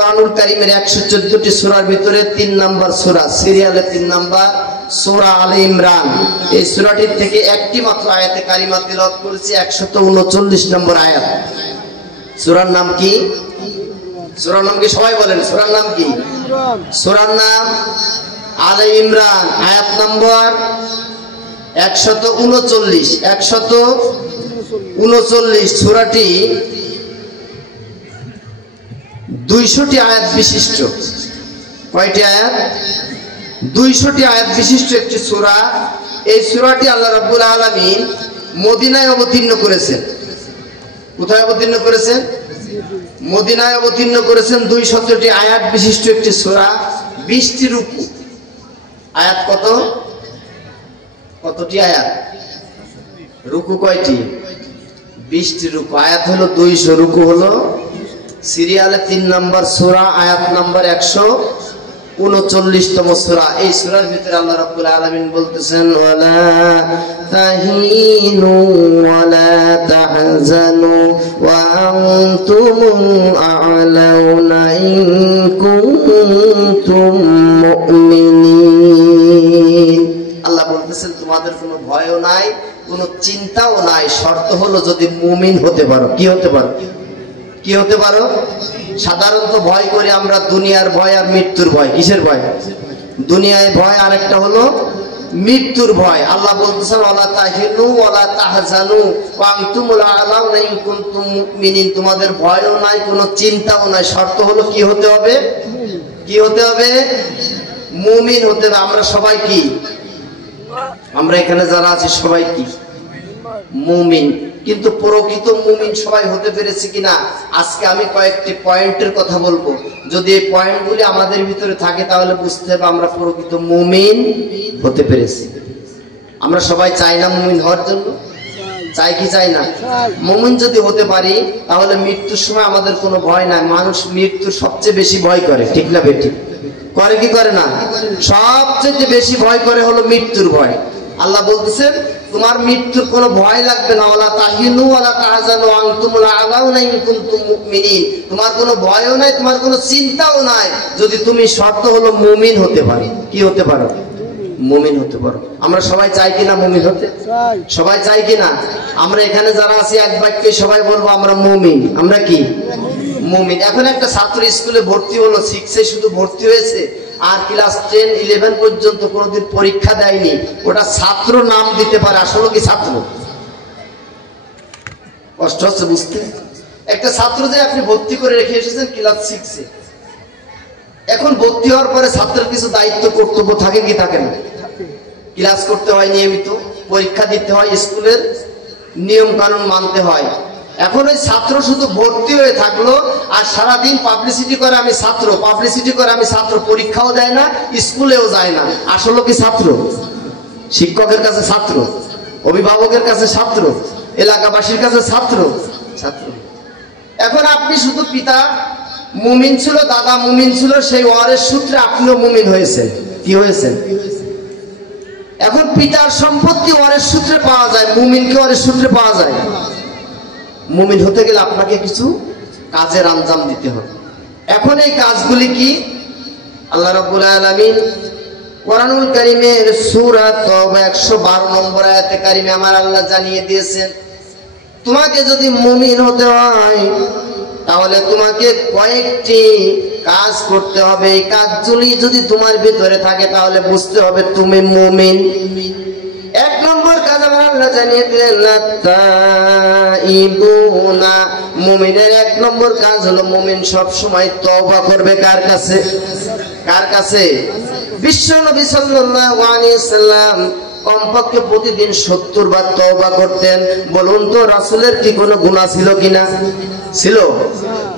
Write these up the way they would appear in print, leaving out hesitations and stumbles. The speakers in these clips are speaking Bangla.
কোরআনুল কারীমের 114টি সূরার ভিতরে 3 নাম্বার সূরা, সিরিয়ালে 3 নাম্বার সূরা আলে ইমরান। এই সূরাটির থেকে একটি মাত্র আয়াতে কারিমা তিলাওয়াত করেছি, 139 নম্বর আয়াত। সূরার নাম কি? সূরার নাম কি সবাই বলেন? সূরার নাম কি? সূরার নাম আলে ইমরান, আয়াত নম্বর 139। 139 সূরাটি 200টি আয়াত বিশিষ্ট। কয়টি আয়াত? 200টি আয়াত বিশিষ্ট একটি সূরা। এই সূরাটি আল্লাহ রাব্বুল আলামিন মদিনায় অবতীর্ণ করেছেন। কোথায় অবতীর্ণ করেছেন? মদিনায় অবতীর্ণ করেছেন। 200টি আয়াত বিশিষ্ট একটি সূরা, 20টি রুকু। আয়াত কত? কতটি আয়াত? রুকু কয়টি? 20টি রুকু। আয়াত হলো 200, রুকু হলো সিরিয়ালে 3 নাম্বার সূরা, আয়াত নাম্বার 139তম সূরা। এই সূরার ভিতরে আল্লাহ রাব্বুল আলামিন বলতেছেন, ওয়ালা তাহিনু ওয়ালা তাহজানু ওয়া আনতুম আ'লাউনা ইন কুনতুম মুমিনিন। আল্লাহ বলতেছেন তোমাদের কোনো ভয়ও নাই, কোনো চিন্তাও নাই, শর্ত হলো যদি মুমিন হতে পারো। কি হতে পারো? কি হতে পারো? সাধারণত ভয় করি আমরা দুনিয়ার ভয় আর মৃত্যুর ভয়। কিসের ভয়? দুনিয়ায় ভয়, আর একটা হলো মৃত্যুর ভয়। আল্লাহ বলতেছেন, ওয়ালা তাহিনু ওয়ালা তাহজানু ওয়া আনতুমুল আ'লাউনা ইন কুনতুম মুমিনিন। তোমাদের ভয়ও নাই, কোনো চিন্তাও নাই, শর্ত হলো কি হতে হবে? কি হতে হবে? মুমিন হতে হবে। আমরা সবাই কি? আমরা এখানে যারা আছি সবাই কি? মুমিন। কিন্তু প্রকৃত মুমিন সবাই হতে পেরেছে কিনা, আজকে আমি কয়েকটি পয়েন্টের কথা বলবো। যদি এই পয়েন্টগুলি আমাদের ভিতরে থাকে তাহলে বুঝতে হবে আমরা প্রকৃত মুমিন হতে পেরেছি। আমরা সবাই চাই না মুমিন হওয়ার জন্য? চাই কি চাই না? মুমিন যদি হতে পারি তাহলে মৃত্যুর সময় আমাদের কোনো ভয় নাই। মানুষ মৃত্যুর সবচেয়ে বেশি ভয় করে, ঠিক না বেঠিক? করে কি করে না? সবচেয়ে বেশি ভয় করে হলো মৃত্যুর ভয়। আল্লাহ বলতেছেন তোমার মৃত্যুর কোনো ভয় লাগবে না। ওয়ালা তাহিনু ওয়ালা তাহজানু ওয়া আনতুমুল আ'লাউনা ইন কুনতুম মুমিনিন। তোমার কোনো ভয়ও নাই, তোমার কোনো চিন্তাও নাই, যদি তুমি শর্ত হলো মুমিন হতে পারো। কি হতে পারো? মুমিন হতে পারো। আমরা সবাই চাই কিনা মুমিন হতে? সবাই চাই কিনা? আমরা এখানে যারা আছি এক বাক্যে সবাই বলবো আমরা মুমিন। আমরা কি? মুমিন। এখন একটা ছাত্র স্কুলে ভর্তি হলো, 6 শুধু ভর্তি হয়েছে, আর ক্লাস 10, 11 পর্যন্ত কোনোদিন পরীক্ষা দেয়নি। ওটা ছাত্র নাম দিতে পারে, আসলে কি ছাত্র? কষ্ট হচ্ছে বুঝতে। একটা ছাত্র যে আপনি ভর্তি করে রেখে এসেছেন ক্লাস 6-এ, এখন ভর্তি হওয়ার পরে ছাত্রের কিছু দায়িত্ব কর্তব্য থাকে কি থাকে না? ক্লাস করতে হয় নিয়মিত, পরীক্ষা দিতে হয়, স্কুলের নিয়ম কানুন মানতে হয়। এখন ওই ছাত্র শুধু ভর্তি হয়ে থাকলো আর সারাদিন পাবলিসিটি করে আমি ছাত্র, পাবলিসিটি করে আমি ছাত্র, পরীক্ষাও দেয় না, স্কুলেও যায় না। আসলে কি ছাত্র? শিক্ষকের কাছে ছাত্র, অভিভাবকের কাছে ছাত্র, এলাকাবাসীর কাছে ছাত্র। ছাত্র। এখন আপনি শুধু পিতা মুমিন ছিল, দাদা মুমিন ছিল, সেই ওয়ারের সূত্রে আপনিও মুমিন হয়েছেন। কি হয়েছেন? এখন পিতার সম্পত্তি ওয়ারের সূত্রে পাওয়া যায়, মুমিনকে ওয়ারের সূত্রে পাওয়া যায়। মুমিন হতে গেলে আপনাকে কিছু কাজের আঞ্জাম দিতে হবে। এখন এই কাজগুলি কি? আল্লাহ রাব্বুল আলামিন কোরআনুল কারীমের সূরা তওবা 112 নম্বর আয়াতে কারিমে আমার আল্লাহ জানিয়ে দিয়েছেন, তোমাকে যদি মুমিন হতে হয় তাহলে তোমাকে কয়েকটি কাজ করতে হবে। এই কাজগুলি যদি তোমার ভিতরে থাকে তাহলে বুঝতে হবে তুমি মুমিন। 1 নম্বর কাজ আমার আল্লাহ জানিয়ে দিলেন, তাইবুনা। মুমিনের 1 নম্বর কাজ হলো মুমিন সব সময় তওবা করবে। কার কাছে? কার কাছে? বিশ্বনবী সাল্লাল্লাহু আলাইহি ওয়াসাল্লাম কমপক্ষে প্রতিদিন 70 বার তওবা করতেন। বলুন তো রাসূলের কি কোনো গুনাহ ছিল কিনা? ছিল।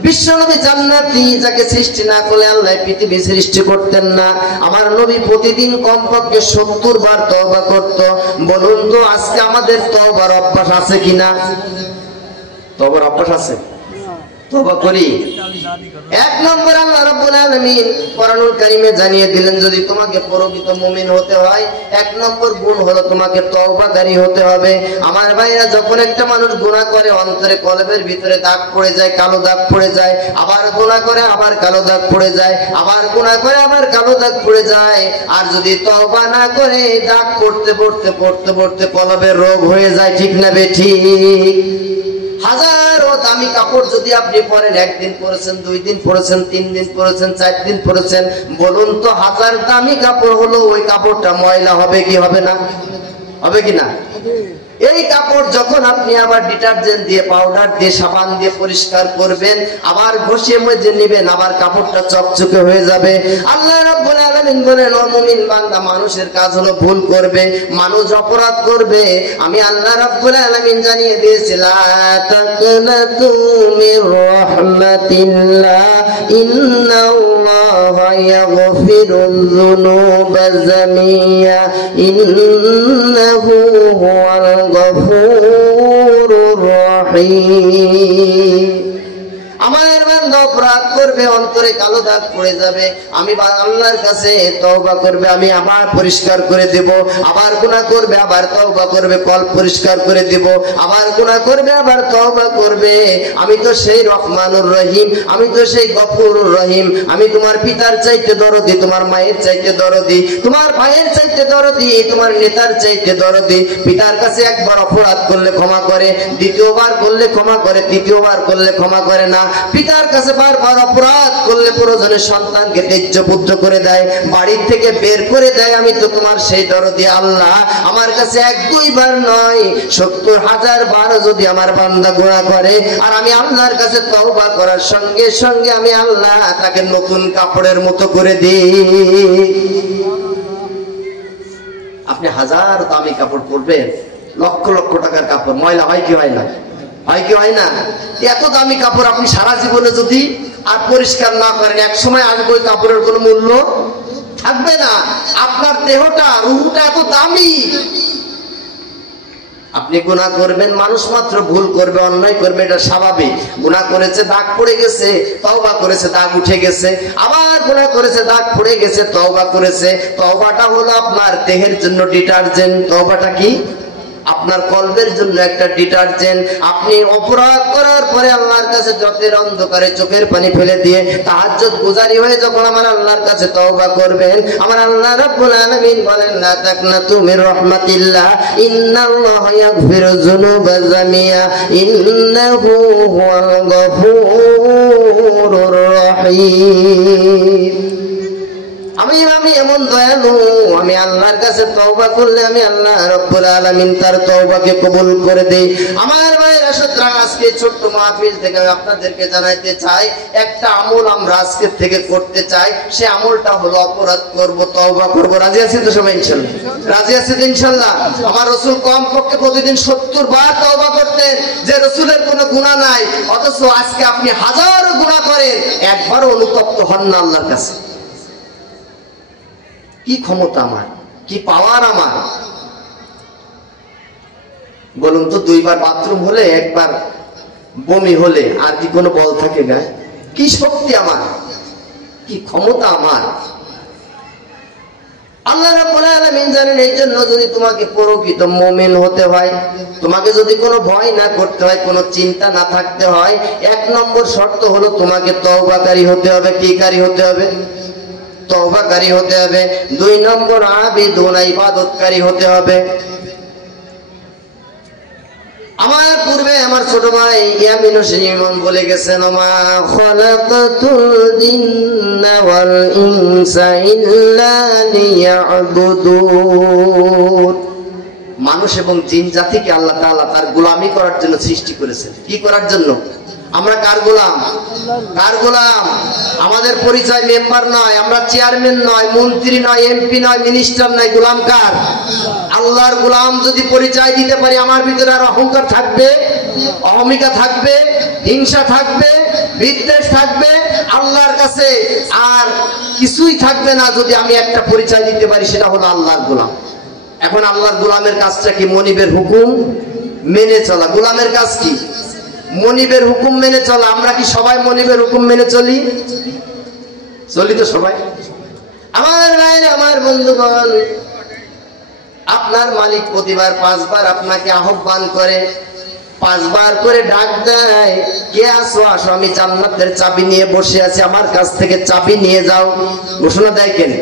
বিশ্বনবী জান্নাতি, যাকে সৃষ্টি না করলে আল্লাহ পৃথিবী সৃষ্টি করতেন না। আমার নবী প্রতিদিন কমপক্ষে 70 বার তওবা করত। বলুন তো আজকে আমাদের তওবার অভ্যাস আছে কিনা? তওবার অভ্যাস আছে? তওবা করি। এক নম্বর আল্লাহ রাব্বুল আলামিন কোরআনুল কারীমে জানিয়ে দিলেন যদি তোমাকে প্রকৃত মুমিন হতে হয় এক নম্বর গুণ হলো তোমাকে তওবাকারী হতে হবে। আমার ভাইরা, যখন একটা মানুষ গুনাহ করে অন্তরে কলবের ভিতরে দাগ পড়ে যায়, কালো দাগ পড়ে যায়, আবার গুনাহ করে আবার কালো দাগ পড়ে যায়, আবার গুনাহ করে আবার কালো দাগ পড়ে যায়, আর যদি তওবা না করে দাগ পড়তে পড়তে পড়তে পড়তে কলবের রোগ হয়ে যায়, ঠিক না বেঠিক? হাজারো দামি কাপড় যদি আপনি পরেন, একদিন পরেছেন, 2 দিন পরেছেন, 3 দিন পরেছেন, 4 দিন পরেছেন, বলুন তো হাজার দামি কাপড় হলো ওই কাপড়টা ময়লা হবে কি হবে না? হবে কি না? এই কাপড় যখন আপনি আবার ডিটারজেন্ট দিয়ে, পাউডার দিয়ে, সাবান দিয়ে পরিষ্কার করবেন, আবার ঘষে মেজে নেবেন, আবার কাপড়টা চকচকে হয়ে যাবে। আল্লাহ রাব্বুল আলামিন বলেন, ও মুমিন বান্দা, মানুষের কাজ হলো ভুল করবে, মানুষ অপরাধ করবে। আমি আল্লাহ রাব্বুল আলামিন জানিয়ে দিয়েছি, লা তাকনাতু মির রাহমাতিল্লাহ ইন্নাল্লাহা ইয়াগফিরুয যুনুবা জামিয়া ইন্নাহু হুয়াল গফুরুর রহিম। আমার বান্দা অপরাধ করবে, অন্তরে কালো দাগ পড়ে যাবে, আমি আল্লাহর কাছে তওবা করবে, আমি আবার পরিষ্কার করে দেব, আবার গুনাহ করবে, আবার তওবা করবে, কল পরিষ্কার করে দেব, আবার গুনাহ করবে, আবার তওবা করবে। আমি তো সেই রহমানুর রহিম, আমি তো সেই গফুরুর রহিম। আমি তোমার পিতার চাইতে দরদি, তোমার মায়ের চাইতে দরদি, তোমার ভাইয়ের চাইতে দরদি, তোমার নেতার চাইতে দরদি। পিতার কাছে একবার অপরাধ করলে ক্ষমা করে, দ্বিতীয়বার করলে ক্ষমা করে, তৃতীয়বার করলে ক্ষমা করে না। পিতার কাছে বারবার অপরাধ করলে প্রয়োজনে সন্তানকে ত্যায্য পুত্র করে দেয়, বাড়ি থেকে বের করে দেয়। আমি তো তোমার সেই দরদি আল্লাহ। আমার কাছে 1-2 বার নয়, 70,000 বার যদি আমার বান্দা গুনাহ করে, আর আমি আল্লাহর কাছে তওবা করার সঙ্গে সঙ্গে আমি আল্লাহ তাকে নতুন কাপড়ের মতো করে দিই। আপনি হাজার দামি কাপড় পরবেন, লক্ষ লক্ষ টাকার কাপড়, ময়লা হয় কি হয় না? হয় কি হয় না? এত দামি কাপড় আপনি সারা জীবনে যদি আর পরিষ্কার না করেন, এক সময় আসবে ওই কাপড়ের কোনো মূল্য থাকবে না। আপনার দেহটা, রূহটা এত দামি। আপনি গুনাহ করবেন, মানুষ মাত্র ভুল করবে, অন্যায় করবে, এটা স্বাভাবিক। গুনাহ করেছে, দাগ পড়ে গেছে, তওবা করেছে, দাগ উঠে গেছে, আবার গুনাহ করেছে, দাগ পড়ে গেছে, তওবা করেছে। তওবাটা হলো আপনার দেহের জন্য ডিটারজেন্ট। তওবাটা কি? আপনার কলবের জন্য একটা ডিটারজেন্ট। আপনি অপরাধ করার পরে আল্লাহর কাছে যতের অন্ধকারে চোখের পানি ফেলে দিয়ে তাহাজ্জুদ গুজারি হয়ে যখন আমার আল্লাহর কাছে তওবা করবেন, আমার আল্লাহ রাব্বুল আলামিন বলেন, লা তাকনাতু মির রাহমাতিল্লাহ ইন্নাল্লাহা ইয়াগফিরুয যুনুবা জামিয়া ইন্নাহু হুয়াল গফুরুর রহিম। আমি এমন দয়ালু, আমি আল্লাহর কাছে তওবা করলে আমি আল্লাহ রাব্বুল আলামিন তার তওবাকে কবুল করে দেই। আমার ভাইরা, সুতরাং আজকে ছোট্ট মাহফিল থেকে আমি আপনাদেরকে জানাইতে চাই, একটা আমল আমরা আজকে থেকে করতে চাই। সে আমলটা হলো অপরাধ করব, তওবা করব। রাজি আছি তো সবাই? ইনশাআল্লাহ রাজি আছি তো? ইনশাআল্লাহ। আমার রাসূল কমপক্ষে প্রতিদিন 70 বার তওবা করতেন, যে রাসূলের কোনো গুনাহ নাই, অথচ আজকে আপনি হাজারো গুনাহ করেন, একবারও অনুতপ্ত হন না আল্লাহর কাছে। কি ক্ষমতা আমার, কি পাওয়ার আমার! বলুন তো, 2 বার বাথরুম হলে, 1 বার বমি হলে, আর কি কোনো বল থাকে না? কি শক্তি আমার, কি ক্ষমতা আমার! আল্লাহ রাব্বুল আলামিন জানেন। এই জন্য যদি তোমাকে প্রকৃত মুমিন হতে হয়, তোমাকে যদি কোনো ভয় না করতে হয়, কোনো চিন্তা না থাকতে হয়, 1 নম্বর শর্ত হলো তোমাকে তওবাকারী হতে হবে। কি কারী হতে হবে? তওবাকারী হতে হবে। 2 নম্বর আবিদুন, ইবাদতকারী হতে হবে। আমার পূর্বে আমার ছোট ভাই ইয়ামিন হোসেন ইমাম বলে গেছেন, মা খালাকাতুল জিন্না ওয়াল ইনসা ইল্লা লিয়াবুদুন। মানুষ এবং জিন জাতিকে আল্লাহ তাআলা তার গোলামি করার জন্য সৃষ্টি করেছেন। কি করার জন্য? আমরা কার গোলাম? কার গোলাম? আমাদের পরিচয় মেম্বার নয়, আমরা চেয়ারম্যান নয়, মন্ত্রী নয়, এমপি নয়, মিনিস্টার নয়। গোলাম কার? আল্লাহর গোলাম যদি পরিচয় দিতে পারি, আমার ভিতরে আর অহংকার থাকবে, অহমিকা থাকবে, হিংসা থাকবে, বিদ্বেষ থাকবে, আল্লাহর কাছে আর কিছুই থাকবে না যদি আমি একটা পরিচয় দিতে পারি, সেটা হলো আল্লাহর গোলাম। এখন আল্লাহর গোলামের কাজটা কি? মনিবের হুকুম মেনে চলা। গোলামের কাজ কি? মনিবের হুকুম মেনে চলা। আমরা কি সবাই মনিবের হুকুম মেনে চলি? চলি তো সবাই। আমার ভাইরা, আমার বন্ধুগণ, আপনার মালিক প্রতিবার 5 বার আপনাকে আহ্বান করে, 5 বার করে ডাক দেয়, কে আসো আসো, আমি জান্নাতের চাবি নিয়ে বসে আছি, আমার কাছ থেকে চাবি নিয়ে যাও। ঘোষণা দেয় কেন?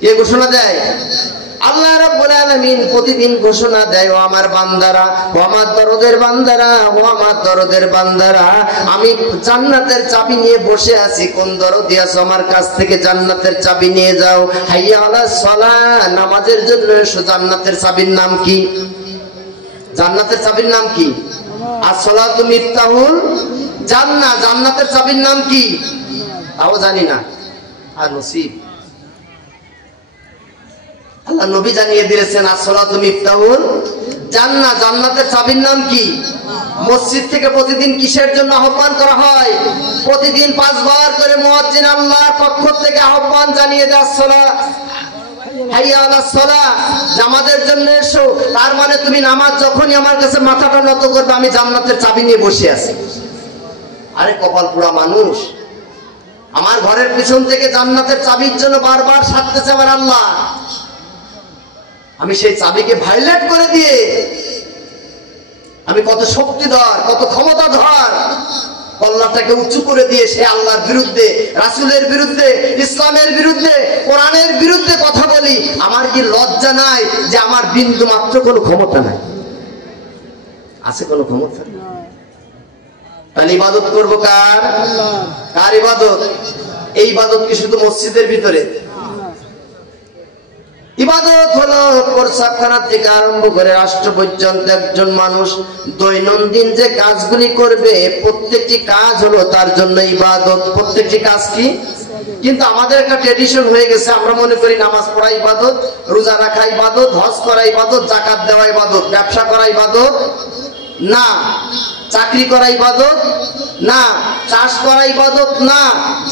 কে ঘোষণা দেয়? আল্লাহ রাব্বুল আলামিন প্রতিদিন ঘোষণা দেয়, ও আমার বান্দারা, ও আমার দরদের বান্দারা, ও আমার দরদের বান্দারা, আমি জান্নাতের চাবি নিয়ে বসে আছি, কোন দরদি আছো আমার কাছ থেকে জান্নাতের চাবি নিয়ে যাও। হাইয়া আলাস সালাহ, নামাজের জন্য এসো। জান্নাতের চাবির নাম কি? জান্নাতের চাবির নাম কি? as-সালাতু মিফতাহুল জান্নাহ। জান্নাতের চাবির নাম কি? তাও জানি না। আর নসিব আল্লাহ নবী জানিয়ে দিয়েছেন, as-সালাতু মিফতাহুল জান্নাহ। জান্নাতের চাবির নাম কি? মসজিদ থেকে প্রতিদিন কিসের জন্য আহ্বান করা হয়? প্রতিদিন 5 বার করে মুয়াজ্জিন আল্লাহর পক্ষ থেকে আহ্বান জানিয়ে দেয়, as-সালাহ হাইয়া আলাস সালাহ, নামাজের জন্য এসো। তার মানে তুমি নামাজ যখনই আমার কাছে মাথাটা নত করবে, আমি জান্নাতের চাবি নিয়ে বসে আছি। আরে কপাল পোড়া মানুষ, আমার ঘরের পিছন থেকে জান্নাতের চাবির জন্য বারবার সাধতেছে আমার আল্লাহ। আমি সেই চাবিকে ভাইলেট করে দিয়ে আমি কত শক্তিধর, কত ক্ষমতাধর, কল্লাটাকে উঁচু করে দিয়ে সে আল্লাহর বিরুদ্ধে, রাসূলের বিরুদ্ধে, ইসলামের বিরুদ্ধে, কোরআনের বিরুদ্ধে কথা বলি। আমার কি লজ্জা নাই যে আমার বিন্দু মাত্র কোনো ক্ষমতা নাই? আছে কোনো ক্ষমতা? তাহলে ইবাদত করবো কার? কার ইবাদত? এই ইবাদত কি শুধু মসজিদের ভিতরে? ইবাদত হলো প্রসাবখানা থেকে আরম্ভ করে রাষ্ট্র পর্যন্ত একজন মানুষ দৈনন্দিন যে কাজগুলি করবে, প্রত্যেকটি কাজ হলো তার জন্য ইবাদত। প্রত্যেকটি কাজ কি? কিন্তু আমাদের একটা ট্র্যাডিশন হয়ে গেছে, আমরা মনে করি নামাজ পড়া ইবাদত, রোজা রাখা ইবাদত, হজ করা ইবাদত, যাকাত দেওয়া ইবাদত, ব্যবসা করা ইবাদত না, চাকরি করা ইবাদত না, চাষ করা ইবাদত না।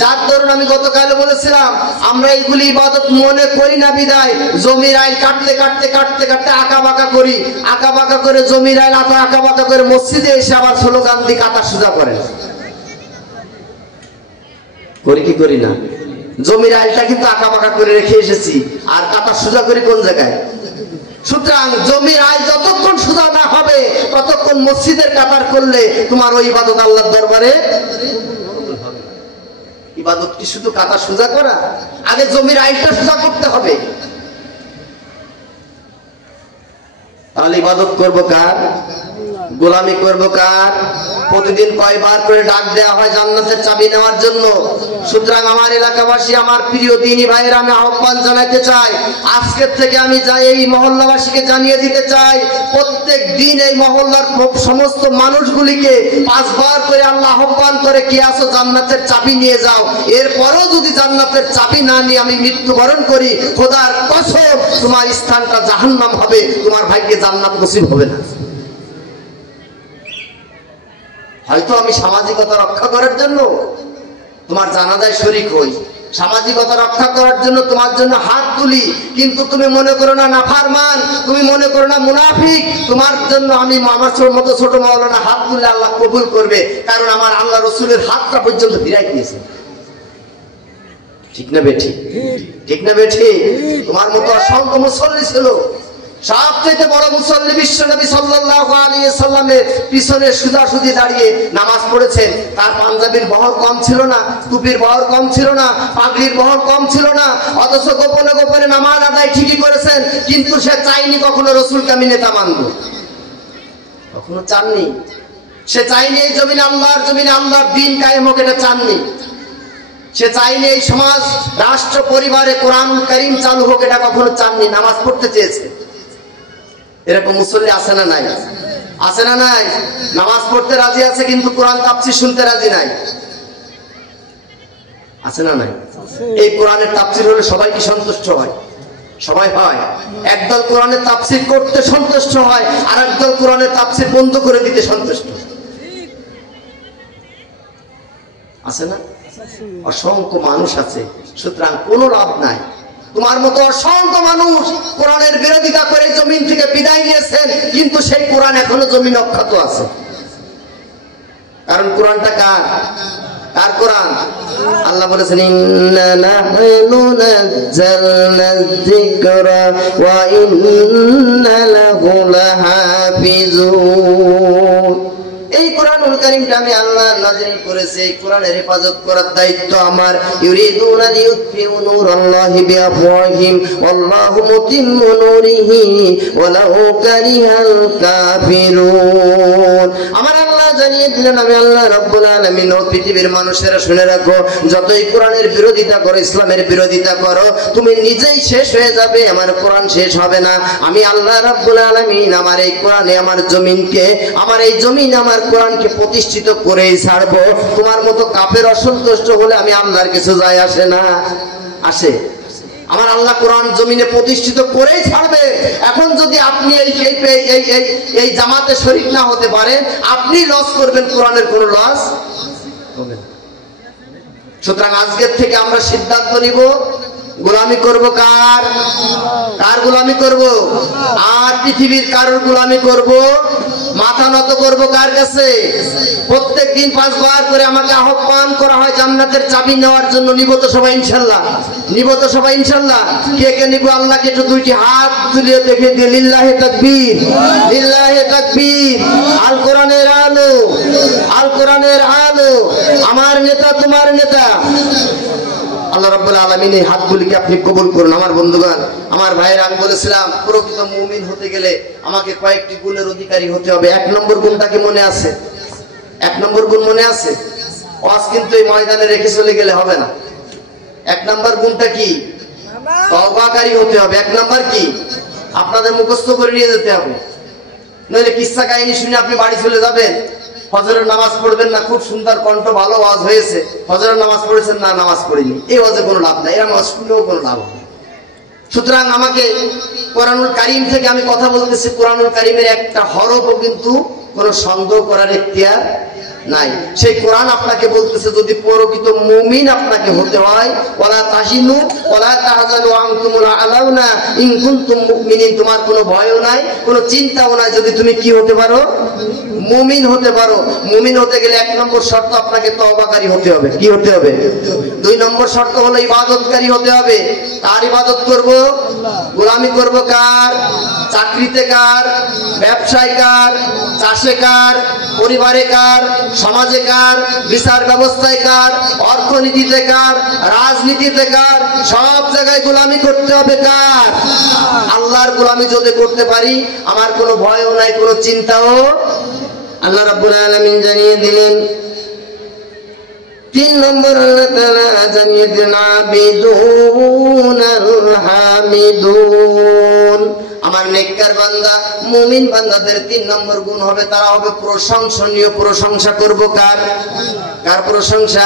যার ধরুন আমি গতকাল বলেছিলাম, আমরা এইগুলি ইবাদত মনে করি না বিদায় জমির আইল কাটতে কাটতে কাটতে কাটতে আঁকা বাঁকা করি, আঁকা বাঁকা করে জমির আইল আঁকা বাঁকা করে মসজিদে এসে আবার স্লোগান দিয়ে কাটা সোজা করে। করি কি করি না? জমির আইলটা কিন্তু আঁকা বাঁকা করে রেখে এসেছি, আর কাটা সোজা করি কোন জায়গায়? সুতরাং জমির আইল যতক্ষণ সোজা না হবে ততক্ষণ মসজিদের কাতার করলে তোমার ওই ইবাদত আল্লাহর দরবারে। ইবাদত কি শুধু কাতা সোজা করা? আগে জমির আইলটা সোজা করতে হবে। তাহলে ইবাদত করবো কার? গোলামি করবো কার? প্রতিদিন কয়বার করে ডাক দেওয়া হয় জান্নাতের চাবি নেওয়ার জন্য। সুতরাং আমার এলাকাবাসী, আমার প্রিয় দিনী ভাইয়েরা, আমি আহ্বান জানাতে চাই, আজকের থেকে আমি যাই এই মহল্লাবাসীকে জানিয়ে দিতে চাই, প্রত্যেক দিন এই মহল্লার সমস্ত মানুষগুলিকে 5 বার করে আল্লাহ আহ্বান করে, কে আসো জান্নাতের চাবি নিয়ে যাও। এরপরও যদি জান্নাতের চাবি না নিয়ে আমি মৃত্যুবরণ করি, খোদার কসম তোমার স্থানটা জাহান্নাম হবে, তোমার ভাগ্যে জান্নাত নসিব হবে না। হয়তো আমি সামাজিকতা রক্ষা করার জন্য তোমার জানাজায় শরীক হই, সামাজিকতা রক্ষা করার জন্য তোমার জন্য হাত তুলি, কিন্তু তুমি মনে করো না নাফরমান, তুমি মনে করো না মুনাফিক, তোমার জন্য আমি আমার মতো ছোট মাওলানা হাত তুললে আল্লাহ কবুল করবে, কারণ আমার আল্লাহ রসুলের হাতটা পর্যন্ত ফিরাই দিয়েছে। ঠিক না বেঠি? ঠিক না বেঠি? তোমার মতো অসংখ্য মুসল্লি ছিল, সবচেয়ে বড় মুসল্লি বিশ্বনবী সাল্লাল্লাহু আলাইহি সাল্লামের পিছনে সোজাসুজি দাঁড়িয়ে নামাজ পড়েছেন। তার পাঞ্জাবির বহর কম ছিল না, টুপির বহর কম ছিল না, পাগড়ির বহর কম ছিল না, অথচ গোপনে গোপনে নামাজ আদায় ঠিকই করেছেন। কিন্তু সে চাইনি কখনো রসুলকে আমি নেতা মানব, কখনো চাননি। সে চাইনি এই জমিনে আল্লাহর দ্বীন কায়েম হোক, এটা চাননি। সে চাইনি এই সমাজ, রাষ্ট্র, পরিবারে কোরআনুল কারীম চালু হোক, এটা কখনো চাননি। নামাজ পড়তে চেয়েছে। এরকম মুসল্লি আছে না নাই? আছে না নাই? নামাজ পড়তে রাজি আছে, কিন্তু কোরআন তাফসীর শুনতে রাজি নাই। আছে না নাই? এই কোরআনের তাফসীর হলে সবাই কি সন্তুষ্ট হয়? সবাই হয়। একদল কোরআনের তাফসীর করতে সন্তুষ্ট হয়, আর একদল কোরআনের তাফসীর বন্ধ করে দিতে সন্তুষ্ট। আছে না? অসংখ্য মানুষ আছে। সুতরাং কোনো লাভ নাই। তোমার মতো অসংখ্য মানুষ কোরআনের বিরোধিতা করে জমিন থেকে বিদায় নিয়েছেন, কিন্তু সেই কোরআন এখনো জমিন অক্ষত আছে। কারণ কোরআনটা কার? কার কোরআন? আল্লাহ বলেছেন ইন্না নাহনু নাযালনা যিকরা ওয়া ইন্না লাহু লাহাফিজুন। এই কোরআনুল কারীমটা আমি আল্লাহ নাযিল করেছি, এই কোরআনের হেফাজত করার দায়িত্ব আমার। ইউরিদুনা লিইউতফিউ নূরাল্লাহি বিআফওয়াহিম ওয়াল্লাহু মুতিম্মু নূরিহি ওয়ালাউ কারিহাল কাফিরুন। আমার আল্লাহ জানিয়ে দিলেন, আমি আল্লাহ রাব্বুল আলামিন ও পৃথিবীর মানুষেরা শুনে রাখো, যতই কোরআনের বিরোধিতা করো, ইসলামের বিরোধিতা করো, তুমি নিজেই শেষ হয়ে যাবে, আমার কোরআন শেষ হবে না। আমি আল্লাহ রাব্বুল আলামিন আমার এই কোরআনে আমার জমিনকে, আমার এই জমিন আমার কোরআনকে প্রতিষ্ঠিত করেই ছাড়বো। তোমার মতো কাফের অসন্তুষ্ট হলে আমি আল্লাহর কিছু যায় আসে না? আসে। আমার আল্লাহ কোরআন জমিনে প্রতিষ্ঠিত করেই ছাড়বে। এখন যদি আপনি এই জামাতে শরীক না হতে পারেন, আপনি লস করবেন, কোরআনের কোনো লস হবে না। সুতরাং আজকের থেকে আমরা সিদ্ধান্ত নিব, গোলামি করব কার? কার গোলামি করব? আর পৃথিবীর কারোর গোলামি করব? মাথা নত করব কার কাছে? প্রত্যেক দিন 5 বার করে আমাকে আহ্বান করা হয় জান্নাতের চাবি নেওয়ার জন্য। নিব তো সবাই ইনশাআল্লাহ? নিব তো সবাই ইনশাআল্লাহ? কে কে নিব? আল্লাহকে একটু দুইটি হাত তুলে দেখে দিয়ে লিল্লাহি তাকবীর, লিল্লাহি তাকবীর। আল কোরআনের আলো, আল কোরআনের আলো, আমার নেতা তোমার নেতা। আল্লাহ রাব্বুল আলামিন এই হাতগুলিকে আপনি কবুল করুন। আমার বন্ধুগণ, আমার ভাইয়েরা, আমি বলেছিলাম প্রকৃত মুমিন হতে গেলে আমাকে কয়েকটি গুণের অধিকারী হতে হবে। 1 নম্বর গুণটা কি মনে আছে? 1 নম্বর গুণ মনে আছে? ওয়াজ কিন্তু এই ময়দানে রেখে চলে গেলে হবে না। 1 নম্বর গুণটা কি? তওবাকারী হতে হবে। 1 নম্বর কি? আপনাদের মুখস্থ করে নিয়ে যেতে হবে, নইলে কিসসা কাহিনী শুনে আপনি বাড়ি চলে যাবেন। ফজরের নামাজ পড়বেন না, খুব সুন্দর কণ্ঠ, ভালো ওয়াজ হয়েছে, ফজরের নামাজ পড়েছেন না, নামাজ পড়িনি, এই ওয়াজে কোনো লাভ নাই, এই নামাজ শুনেও কোনো লাভ হবে। সুতরাং আমাকে কোরআনুল কারীম থেকে আমি কথা বলতেছি, কোরআনুল কারীমের একটা হরফও কিন্তু কোনো সন্দেহ করার ইখতিয়ার নাই। সেই কোরআন আপনাকে বলতেছে, যদি প্রকৃত মুমিন আপনাকে হতে হয়, ওয়ালা তাহিনু ওয়ালা তাহজানু ওয়া আনতুমুল আলাউনা ইন কুনতুম মুমিনিন, তোমার কোনো ভয়ও নাই, কোনো চিন্তাও নাই, যদি তুমি কি হতে পারো? মুমিন হতে পারো। মুমিন হতে গেলে 1 নম্বর শর্ত আপনাকে তওবাকারী হতে হবে। কি হতে হবে? 2 নম্বর শর্ত হলো ইবাদতকারী হতে হবে। কার ইবাদত করব? গোলামি করব কার? চাকরিতে কার? ব্যবসায় কার? চাষে কার? পরিবারে কার? সমাজে কার? বিচার ব্যবস্থায় কার? অর্থনীতিতে কার? রাজনীতিতে কার? সব জায়গায় গোলামি করতে হবে কার? আল্লাহর গোলামি যদি করতে পারি, আমার কোনো ভয়ও নাই, কোনো চিন্তাও। আল্লাহ রাব্বুল আলামিন জানিয়ে দিলেন 3 নম্বর, আল্লাহ তাআলা জানিয়ে দিলেন আবিদুনাল হামিদুন। আমার নেককার বান্দা, মুমিন বান্দাদের 3 নম্বর গুণ হবে, তারা হবে প্রশংসনীয়। প্রশংসা করব কার? কার প্রশংসা?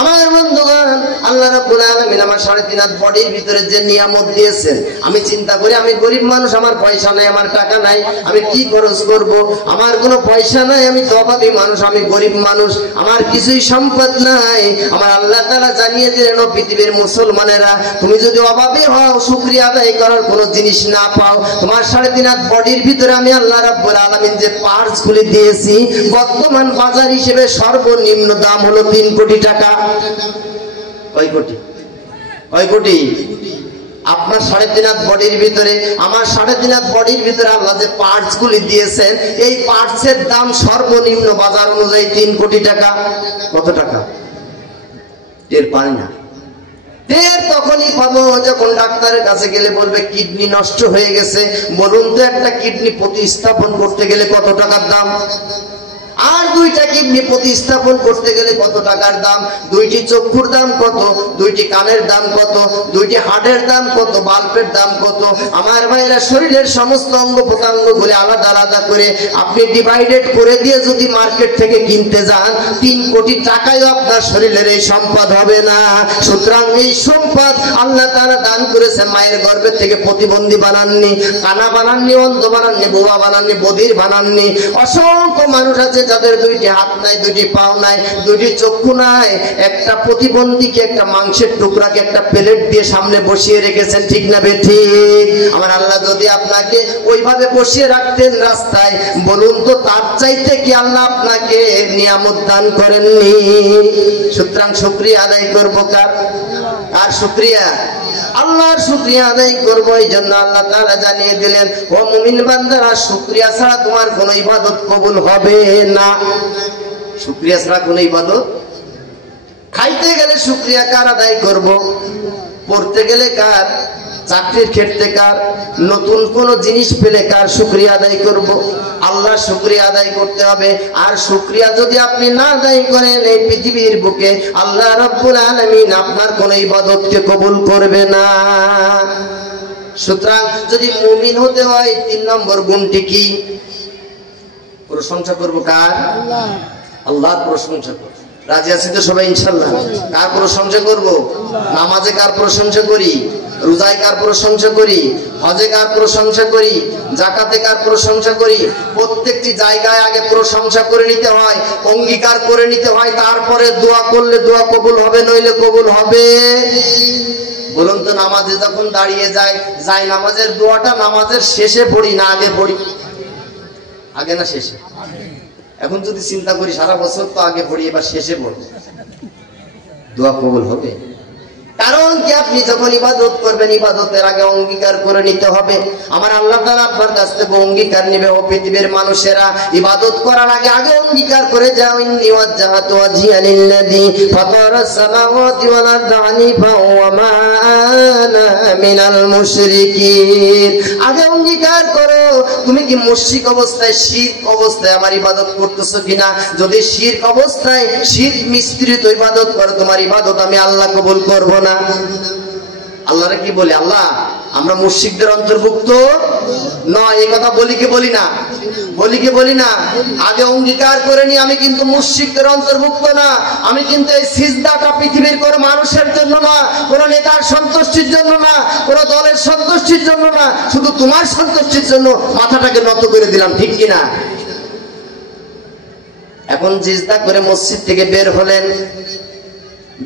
আমার বন্ধুগণ, আল্লাহ রাব্বুল আলামিন আমার 3.5 হাত বডির ভিতরে যে নিয়ামত দিয়েছেন, আমি চিন্তা করি আমি গরিব মানুষ, আমার পয়সা নাই, আমার টাকা নাই, আমি কি খরচ করব? আমার কোনো পয়সা নাই, আমি তো অভাবী মানুষ, আমি গরিব মানুষ, আমার কিছুই সম্পদ নাই। আমার আল্লাহ তাআলা জানিয়ে দিলেন, ও পৃথিবীর মুসলমানেরা, তুমি যদি অভাবী হও, শুকরিয়া আদায় করার কোনো জিনিস না পাও, তোমার 3.5 হাত বডির ভিতরে আমি আল্লাহ রাব্বুল আলামিন যে পার্টস গুলি দিয়েছি, বর্তমান বাজার হিসেবে সর্বনিম্ন দাম হলো 3 কোটি টাকা। কয় কোটি? কয় কোটি? আপনার 3.5 হাত বডির ভিতরে, আমার 3.5 হাত বডির ভিতরে আল্লাহ যে পার্টস গুলি দিয়েছেন, এই পার্টসের দাম সর্বনিম্ন বাজার অনুযায়ী 3 কোটি টাকা। কত টাকা? টের পাই না। টের তখনই পাবো যখন ডাক্তারের কাছে গেলে বলবে কিডনি নষ্ট হয়ে গেছে। বলুন তো, একটা কিডনি প্রতিস্থাপন করতে গেলে কত টাকার দাম? আর 2টা কিডনি প্রতিস্থাপন করতে গেলে কত টাকার দাম? 2টি চক্ষুর দাম কত? 2টি কানের দাম কত? 2টি হাড়ের দাম কত? বাল্বের দাম কত? আমার ভাইরা, শরীরের সমস্ত অঙ্গ প্রত্যঙ্গ গুলি আলাদা আলাদা করে আপনি ডিভাইডেড করে দিয়ে যদি মার্কেট থেকে কিনতে যান, 3 কোটি টাকায়ও আপনার শরীরের এই সম্পদ হবে না। সুতরাং এই সম্পদ আল্লাহ তাআলা দান করেছেন, মায়ের গর্ভের থেকে প্রতিবন্ধী বানাননি, কানা বানাননি, অন্ধ বানাননি, বোবা বানাননি, বধির বানাননি। অসংখ্য মানুষ আছে যাদের দুইটি হাত নাই, দুইটি পাও নাই, দুইটি চক্ষু নাই, একটা প্রতিবন্ধীকে, একটা মাংসের টুকরাকে একটা প্লেট দিয়ে সামনে বসিয়ে রেখেছেন, ঠিক না বেঠিক? আমার আল্লাহ যদি আপনাকে ওইভাবে বসিয়ে রাখতেন রাস্তায়, বলুন তো তার চাইতে কি আল্লাহ আপনাকে নিয়ামত দান করেননি? সুতরাং শুকরিয়া আদায় করবো কার? আর শুকরিয়া আল্লাহর শুকরিয়া আদায় করবো। এই জন্য আল্লাহ তাআলা জানিয়ে দিলেন, ও মুমিন বান্দারা, শুকরিয়া ছাড়া তোমার কোনো ইবাদত কবুল হবে না। শুকরিয়া ছাড়া কোনো ইবাদত, খাইতে গেলে শুকরিয়া কার আদায় করব, পড়তে গেলে কার, চাকরির ক্ষেত্রে কার, নতুন কোন জিনিস পেলে কার শুকরিয়া আদায় করব? আল্লাহর শুকরিয়া আদায় করতে হবে। আর শুকরিয়া যদি আপনি না আদায় করেন, এই পৃথিবীর বুকে আল্লাহ রাব্বুল আলামিন আপনার কোন ইবাদতকে কবুল করবে না। সুতরাং যদি মুমিন হতে হয়, 3 নম্বর গুণটি কি? প্রশংসা করব কার? আল্লাহর প্রশংসা করব। রাজি আছি তো সবাই ইনশাআল্লাহ? কার প্রশংসা করব? নামাজে কার প্রশংসা করি? রোজায় কার প্রশংসা করি? হজে কার প্রশংসা করি? যাকাতে কার প্রশংসা করি? প্রত্যেকটি জায়গায় আগে প্রশংসা করে নিতে হয়, অঙ্গীকার করে নিতে হয়, তারপরে দোয়া করলে দোয়া কবুল হবে, নইলে কবুল হবে? বলুন তো, নামাজে যখন দাঁড়িয়ে যায়, নামাজের দোয়াটা নামাজের শেষে পড়ি না আগে পড়ি? আগে না শেষে? এখন যদি চিন্তা করি, সারা বছর তো আগে পড়ি, এবার শেষে পড়ব, দোয়া কবুল হবে? কারণ কি, আপনি যখন ইবাদত করবেন, ইবাদতের আগে অঙ্গীকার করে নিতে হবে। আমার আল্লাহ তাআলা আপনার কাছ থেকে অঙ্গীকার নেবে। ও পৃথিবীর মানুষেরা, ইবাদত করার আগে অঙ্গীকার করে যাও, ইন্নী ওয়াজ্জাহতু ওয়াজহিয়া লিল্লাযী ফাতারাস সামাওয়াতি ওয়াল আরদা হানিফা ওয়া মা আনা মিনাল মুশরিকিন। আগে অঙ্গীকার করো, তুমি কি মুশরিক অবস্থায়, শিরক অবস্থায় আমার ইবাদত করতেছো কিনা? যদি শিরক অবস্থায়, শিরক মিশ্রিত ইবাদত করো, তোমার ইবাদত আমি আল্লাহ কবুল করব না। আল্লাহরে কি বলে? আল্লাহ, আমরা মুশরিকদের অন্তর্ভুক্ত নয়, এই কথা বলি কি বলি না? বলি কি বলি না? আগে অঙ্গীকার করে নি, আমি কিন্তু মুশরিকদের অন্তর্ভুক্ত না। আমি কিন্তু এই সিজদাটা পৃথিবীর কোনো মানুষের জন্য না, কোন নেতার সন্তুষ্টির জন্য না, কোন দলের সন্তুষ্টির জন্য না, শুধু তোমার সন্তুষ্টির জন্য মাথাটাকে নত করে দিলাম, ঠিক কিনা? এখন সিজদা করে মসজিদ থেকে বের হলেন,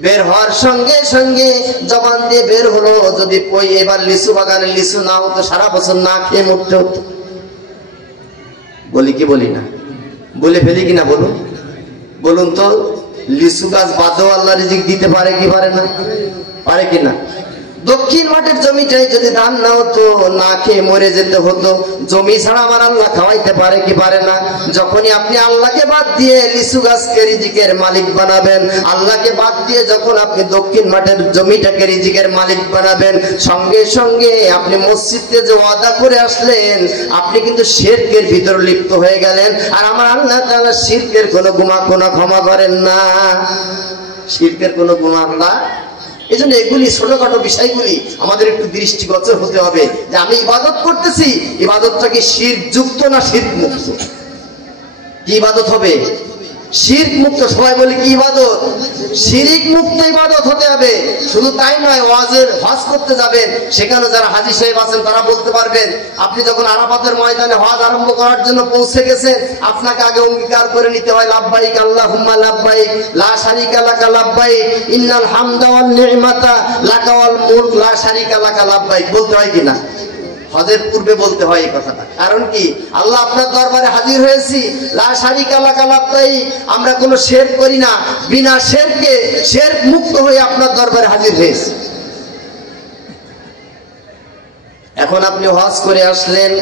বের হওয়ার সঙ্গে সঙ্গে জবান দিয়ে বের হলো, যদি এবার লিচু বাগানে লিচু না হতো, সারা বছর না খেয়ে মরতে হতো। বলি কি বলি না? বলে ফেলি কিনা? বলুন, বলুন তো, লিচু গাছ বাদেও আল্লাহ রিজিক দিতে পারে কি পারে না? পারে কিনা? দক্ষিণ মাঠের জমিটাই যদি ধান না হতো, না খেয়ে মরে যেতে হতো। জমি ছাড়া আমার আল্লাহ খাওয়াইতে পারে কি পারে না? যখনই আপনি আল্লাহকে বাদ দিয়ে লিচু গাছকে রিজিকের মালিক বানাবেন, আল্লাহকে বাদ দিয়ে যখন আপনি দক্ষিণ মাঠের জমিটাকে রিজিকের মালিক বানাবেন, সঙ্গে সঙ্গে আপনি মসজিদে যে ওয়াদা করে আসলেন, আপনি কিন্তু শিরকের ভিতরে লিপ্ত হয়ে গেলেন। আর আমার আল্লাহ তাআলা শিরকের কোনো গুনাহ ক্ষমা করেন না। শিরকের কোনো গুনাহ আল্লাহ, এই জন্য এগুলি ছোটখাটো বিষয়গুলি আমাদের একটু দৃষ্টিগোচর হতে হবে, যে আমি ইবাদত করতেছি, ইবাদতটা কি শিরক যুক্ত না শিরক মুক্ত? কি ইবাদত হবে? শিরক মুক্ত। সবাই বলে কি ইবাদত? শিরক মুক্ত ইবাদত হতে হবে। শুধু তাই নয়, হজ করতে যাবেন, সেখানে যারা হাজী সাহেব আছেন তারা বলতে পারবেন, আপনি যখন আরাফাতের ময়দানে হজ আরম্ভ করার জন্য পৌঁছে গেছেন, আপনাকে আগে অঙ্গীকার করে নিতে হয়, লাব্বাইক আল্লাহুম্মা লাব্বাইক লা শারীকা লাকা লাব্বাইক ইন্নাল হামদা ওয়ান নি'মাতা লাকা ওয়াল মুলক লা শারীকা লাকা লাব্বাইক। বলতে হয় কিনা? হজের পূর্বে বলতে হয় এই কথাটা। কারণ কি? আল্লাহ, আপনার দরবারে হাজির হয়েছি, লা শারীকা লাকা লাব্বাইক, আমরা কোনো শিরক করি না, বিনা শিরকে, শিরক মুক্ত হয়ে আপনার দরবারে হাজির হয়েছি। এখন আপনি হজ করে আসলেন,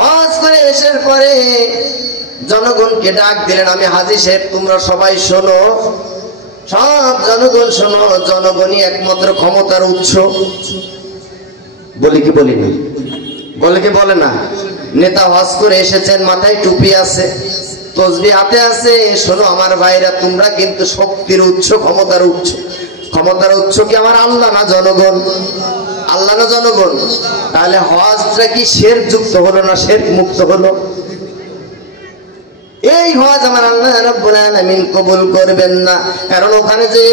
হজ করে আসার পরে জনগণকে ডাক দিলেন, আমি হাজী সাহেব, তোমরা সবাই শোনো, সব জনগণ শোনো, জনগণই একমাত্র ক্ষমতার উৎস। বলি কি বলি না? বলে কি বলে না? নেতা হজ করে এসেছেন, মাথায় টুপি আছে, তসবিহ হাতে আছে। শোনো আমার ভাইরা, তোমরা কিন্তু শক্তির উৎস, ক্ষমতার উৎস। ক্ষমতার উৎস কি আমার আল্লাহ না জনগণ? আল্লাহ না জনগণ? তাহলে হজটা কি শিরক যুক্ত হলো না শিরক মুক্ত হলো? এই এই হজ আমার আল্লাহ রাব্বুল আলামিন কবুল করবেন না। কারণ ওখানে যে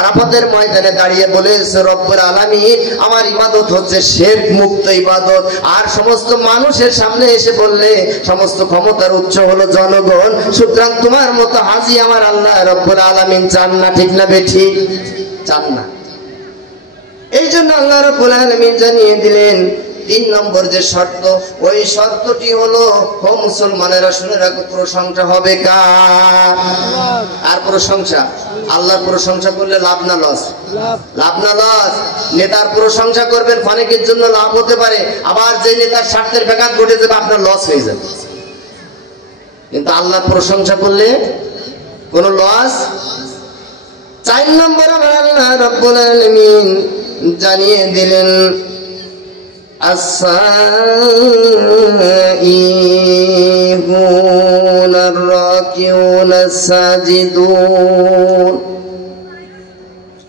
আরাফাতের ময়দানে দাঁড়িয়ে বলেছে রব্বুল আলামিন আমার ইবাদত হচ্ছে শিরক মুক্ত ইবাদত। আর সমস্ত মানুষের সামনে এসে বললে সমস্ত ক্ষমতার উৎস হলো জনগণ, সুতরাং তোমার মতো হাজি আমার আল্লাহ রাব্বুল আলামিন চান না। ঠিক না বেঠিক? চান না। এই জন্য আল্লাহ রাব্বুল আলামিন জানিয়ে দিলেন 3 নম্বর যে শর্ত, ওই শর্তটি হলো ও মুসলমানেরা শুনে রাখো, প্রশংসা হবে কার? আর প্রশংসা আল্লাহর প্রশংসা করলে লাভ না লস? লাভ না লস? নেতার প্রশংসা করবেন অনেকের জন্য লাভ হতে পারে, আবার যে নেতার স্বার্থের ব্যাঘাত ঘটে যাবে আপনার লস হয়ে যাবে। কিন্তু আল্লাহর প্রশংসা করলে কোনো লস। 4 নম্বর আমার আল্লাহ রাব্বুল আলামিন জানিয়ে দিলেন السائحون الراكعون الساجدون।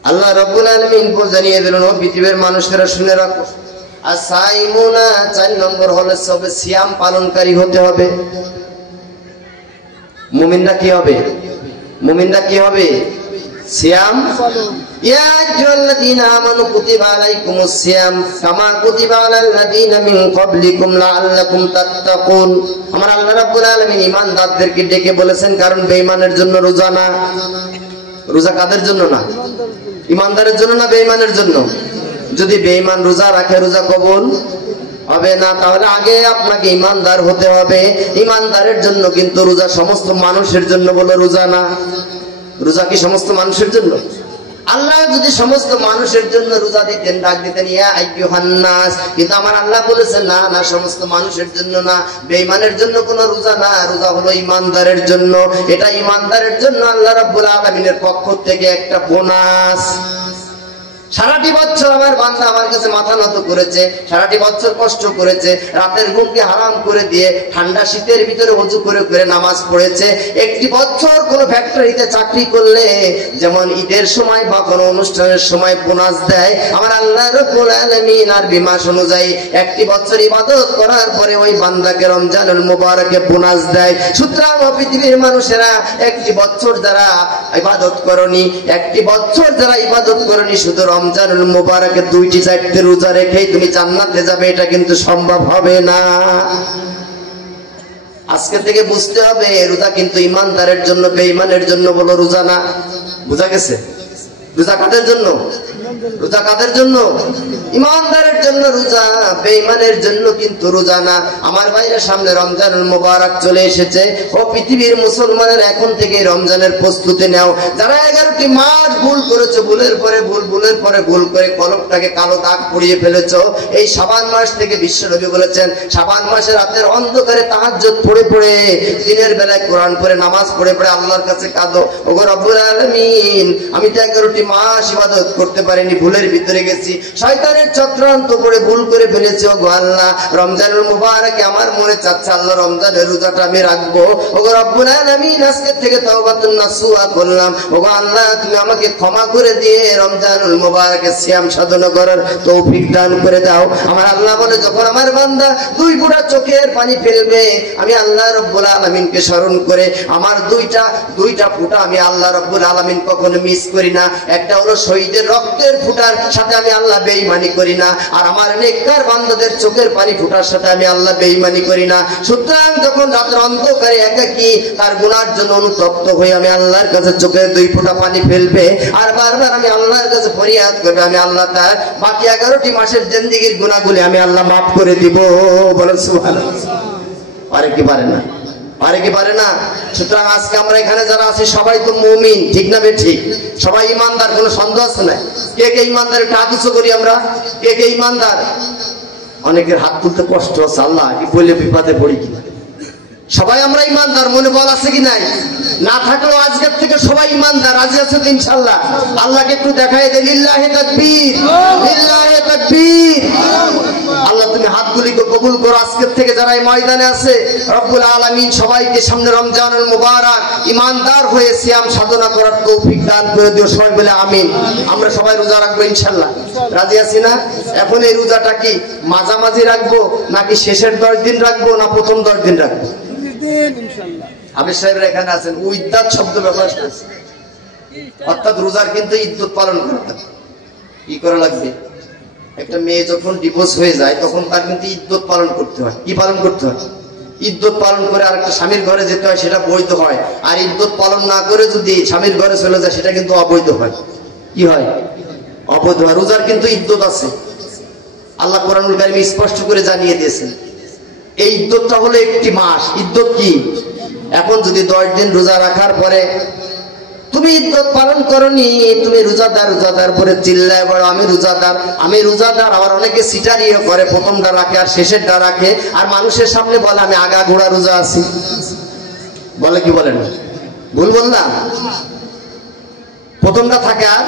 আল্লাহ রাব্বুল আলামিন জানিয়ে দিলেন ও পৃথিবীর মানুষেরা শুনে রাখো, আসাইমুনা 4 নম্বর হলো সবে সিয়াম পালনকারী হতে হবে। মুমিনরা কি হবে? মুমিনরা কি হবে? সিয়াম। ইয়া আইয়ুহাল্লাযীনা আমানু কুতিবা আলাইকুমুস সিয়াম কামা কুতিবা আলাল্লাযীনা মিন ক্বাবলিকুম লাআল্লাকুম তাত্তাকুন। আমার আল্লাহ রাব্বুল আলামিন ঈমানদারদেরকে ডেকে বলেছেন, কারণ বেঈমানের জন্য রোজা না। রোজা কাদের জন্য না? ঈমানদারের জন্য না বেঈমানের জন্য? যদি বেঈমান রোজা রাখে রোজা কবুল হবে না। তাহলে আগে আপনাকে ঈমানদার হতে হবে। ঈমানদারের জন্য কিন্তু রোজা সমস্ত মানুষের জন্য বলে রোজা না। রোজা কি সমস্ত মানুষের জন্য? আল্লাহ যদি সমস্ত মানুষের জন্য রোজা দিতেন, ডাক দিতেন ইয়া আইয়ুহান নাস, কিন্তু আমার আল্লাহ বলেছেন না না, সমস্ত মানুষের জন্য না, বেঈমানের জন্য কোনো রোজা না, রোজা হলো ঈমানদারের জন্য। এটা ঈমানদারের জন্য আল্লাহ রাব্বুল আলামিনের পক্ষ থেকে একটা বোনাস। সারাটি বছর আমার বান্দা আমার কাছে মাথা নত করেছে, সারাটি বছর কষ্ট করেছে, রাতের ঘুমকে হারাম করে দিয়ে ঠান্ডা শীতের ভিতরে ওযু করে করে নামাজ পড়েছে। একটি বছর কোনো ফ্যাক্টরিতে চাকরি করলে যেমন ঈদের সময় বা কোনো অনুষ্ঠানের সময় বোনাস দেয়, আমার আল্লাহ রাব্বুল আলামিন আরবি মাস অনুযায়ী একটি বছর ইবাদত করার পরে ওই বান্দাকে রমজানুল মুবারকে বোনাস দেয়। সুতরাং পৃথিবীর মানুষেরা একটি বছর যারা ইবাদত করনি, একটি বছর যারা ইবাদত করনি, শুধু রমজানুল মুবারকে 2টি 4টি রোজা রেখেই তুমি জান্নাতে যাবে, এটা কিন্তু সম্ভব হবে না। আজকে থেকে বুঝতে হবে রোজা কিন্তু ঈমানদারের জন্য, বেঈমানের জন্য বলো রোজা না। বুঝা গেছে? রোজা কাদের জন্য? রোজা কাদের জন্য? ঈমানদারের জন্য রোজা, বেঈমানের জন্য কিন্তু রোজা না। আমার ভাইরা সামনে রমজানুল মুবারক চলে এসেছে। ও পৃথিবীর মুসলমানের এখন থেকে রমজানের প্রস্তুতি নাও। যারা 11টি মাস ভুল করেছো, ভুলের পরে ভুল, ভুলের পরে ভুল করে কলবটাকে কালো দাগ পরিয়ে ফেলেছো, এই শাবান মাস থেকে বিশ্বনবী বলেছেন শাবান মাসে রাতের অন্ধকারে তাহাজ্জুদ পড়ে পড়ে, দিনের বেলায় কোরআন পড়ে, নামাজ পড়ে পড়ে আল্লাহর কাছে কাঁদো, ওগো রব্বুল আলামিন আমি তো 11টি মাস ইবাদত করতে পারিনি, ভুলের ভিতরে গেছি, শয়তানের চক্রান্ত করে ভুল করে ফেলেছি। ওগো আল্লাহ রমজানুল মুবারকে আমার মনে চাচ্ছে আল্লাহ রমজানের রোজাটা আমি রাখবো। ওগো রব্বুল আলামিন আজকে থেকে তাওবাতুন নাসুহা করলাম। ওগো আল্লাহ তুমি আমাকে ক্ষমা করে দিয়ে রমজানুল মুবারকে সিয়াম সাধনা করার তৌফিক দান করে দাও। আমার আল্লাহ বলে যখন আমার বান্দা 2 ফোঁটা চোখের পানি ফেলবে, আমি আল্লাহ রাব্বুল আলামিনকে স্মরণ করে আমার দুইটা ফোঁটা আমি আল্লাহ রাব্বুল আলামিন কখনো মিস করি না। একটা হলো শহীদের রক্তের ফোঁটার সাথে আমি আল্লাহ বেঈমানি করি না, আর আমার নেককার বান্দাদের চোখের পানি ফোঁটার সাথে আমি আল্লাহ বেঈমানি করি না। সুতরাং যখন রাতের অন্ধকারে একাকী তার গুনার জন্য অনুতপ্ত হয়ে আমি আল্লাহর কাছে চোখের 2 ফোঁটা পানি ফেলবে, আর বারবার আমি আল্লাহর কাছে ফরিয়াদ করবে, আমি আল্লাহ তার বাকি 11টি মাসের জিন্দেগীর গুনাহগুলি আমি আল্লাহ মাফ করে দিব। বলেন সুবহানাল্লাহ। পারে কি পারে না? পারে কি পারে না? সুতরাং আজকে আমরা এখানে যারা আছি সবাই তো মুমিন, ঠিক না বেঠিক? সবাই ঈমানদার, কোনো সন্দেহ আছে না? কে কে ঈমানদার একটু হাত উঁচু করি আমরা, কে কে ঈমানদার? অনেকের হাত তুলতে কষ্ট হচ্ছে, আল্লাহ কি বলে বিপদে পড়ি কিনা। সবাই আমরা ঈমানদার, মনে বল আছে কি নাই? না থাকলেও আজকের থেকে সবাই ঈমানদার। রাজি আছে তো ইনশাআল্লাহ? আল্লাহকে একটু দেখাই দে, লিল্লাহি তাকবীর, লিল্লাহি তাকবীর। আল্লাহ তুমি হাতগুলিকে কবুল করো। আজকের থেকে যারা এই ময়দানে আছে রব্বুল আলামিন সবাইকে সামনে রমজানুল মুবারক ঈমানদার হয়ে সিয়াম সাধনা করার তৌফিক দান করে দিও। সবাই বলে আমিন। আমরা সবাই রোজা রাখবো ইনশাআল্লাহ। রাজি আছি না? এখন এই রোজাটা কি মাঝামাঝি রাখবো, নাকি শেষের 10 দিন রাখবো, না প্রথম 10 দিন রাখবো? আমির সাহেবরা এখানে আছেন, উইদ্দাত শব্দ ব্যবহার করেছে, অর্থাৎ রোজার কিন্তু ইদ্যত পালন করতে কি করা লাগবে। একটা মেয়ে যখন ডিভোর্স হয়ে যায় তখন তার কিন্তু ইদ্যত পালন করতে হয়। কি পালন করতে হয়? ইদ্যত পালন করে আরেকটা স্বামীর ঘরে যেতে হয়, সেটা বৈধ হয়। আর ইদ্যত পালন না করে যদি স্বামীর ঘরে চলে যায় সেটা কিন্তু অবৈধ হয়। কি হয়? অবৈধ হয়। রোজার কিন্তু ইদ্যত আছে, আল্লাহ কোরআনুল কারীমে স্পষ্ট করে জানিয়ে দিয়েছেন। এই ইদ্যতটা হলো একটি মাস। ইদ্যত কি? এখন যদি 10 দিন রোজা রাখার পরে তুমি ইদ্যত পালন করনি, তুমি রোজাদার রোজাদার পরে চিল্লায় বড় আমি রোজাদার আমি রোজাদার। আবার অনেকে সিটারিও করে, প্রথমটা রাখে আর শেষেরটা রাখে, আর মানুষের সামনে বলে আমি আগা ঘোড়া রোজা আছি। বলে কি বলেন? ভুল বললাম? প্রথমটা থাকে আর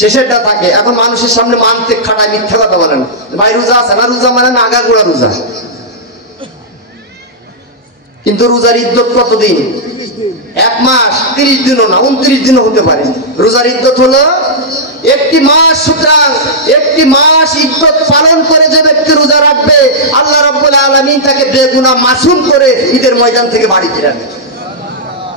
শেষেরটা থাকে। এখন মানুষের সামনে মানতে খাটায়, মিথ্যা কথা বলেন, ভাই রোজা আছে না, রোজা মানে আমি আগা ঘোড়া রোজা। কিন্তু রোজার ইদ্যত কতদিন? 1 মাস, 30 দিনও না, 29 দিনও হতে পারে। রোজার ইদ্যত হলো একটি মাস। সুতরাং একটি মাস ইদ্যত পালন করে যে ব্যক্তি রোজা রাখবে, আল্লাহ রাব্বুল আলামিন তাকে বেগুনাহ মাসুম করে ঈদের ময়দান থেকে বাড়ি ফেরাবে।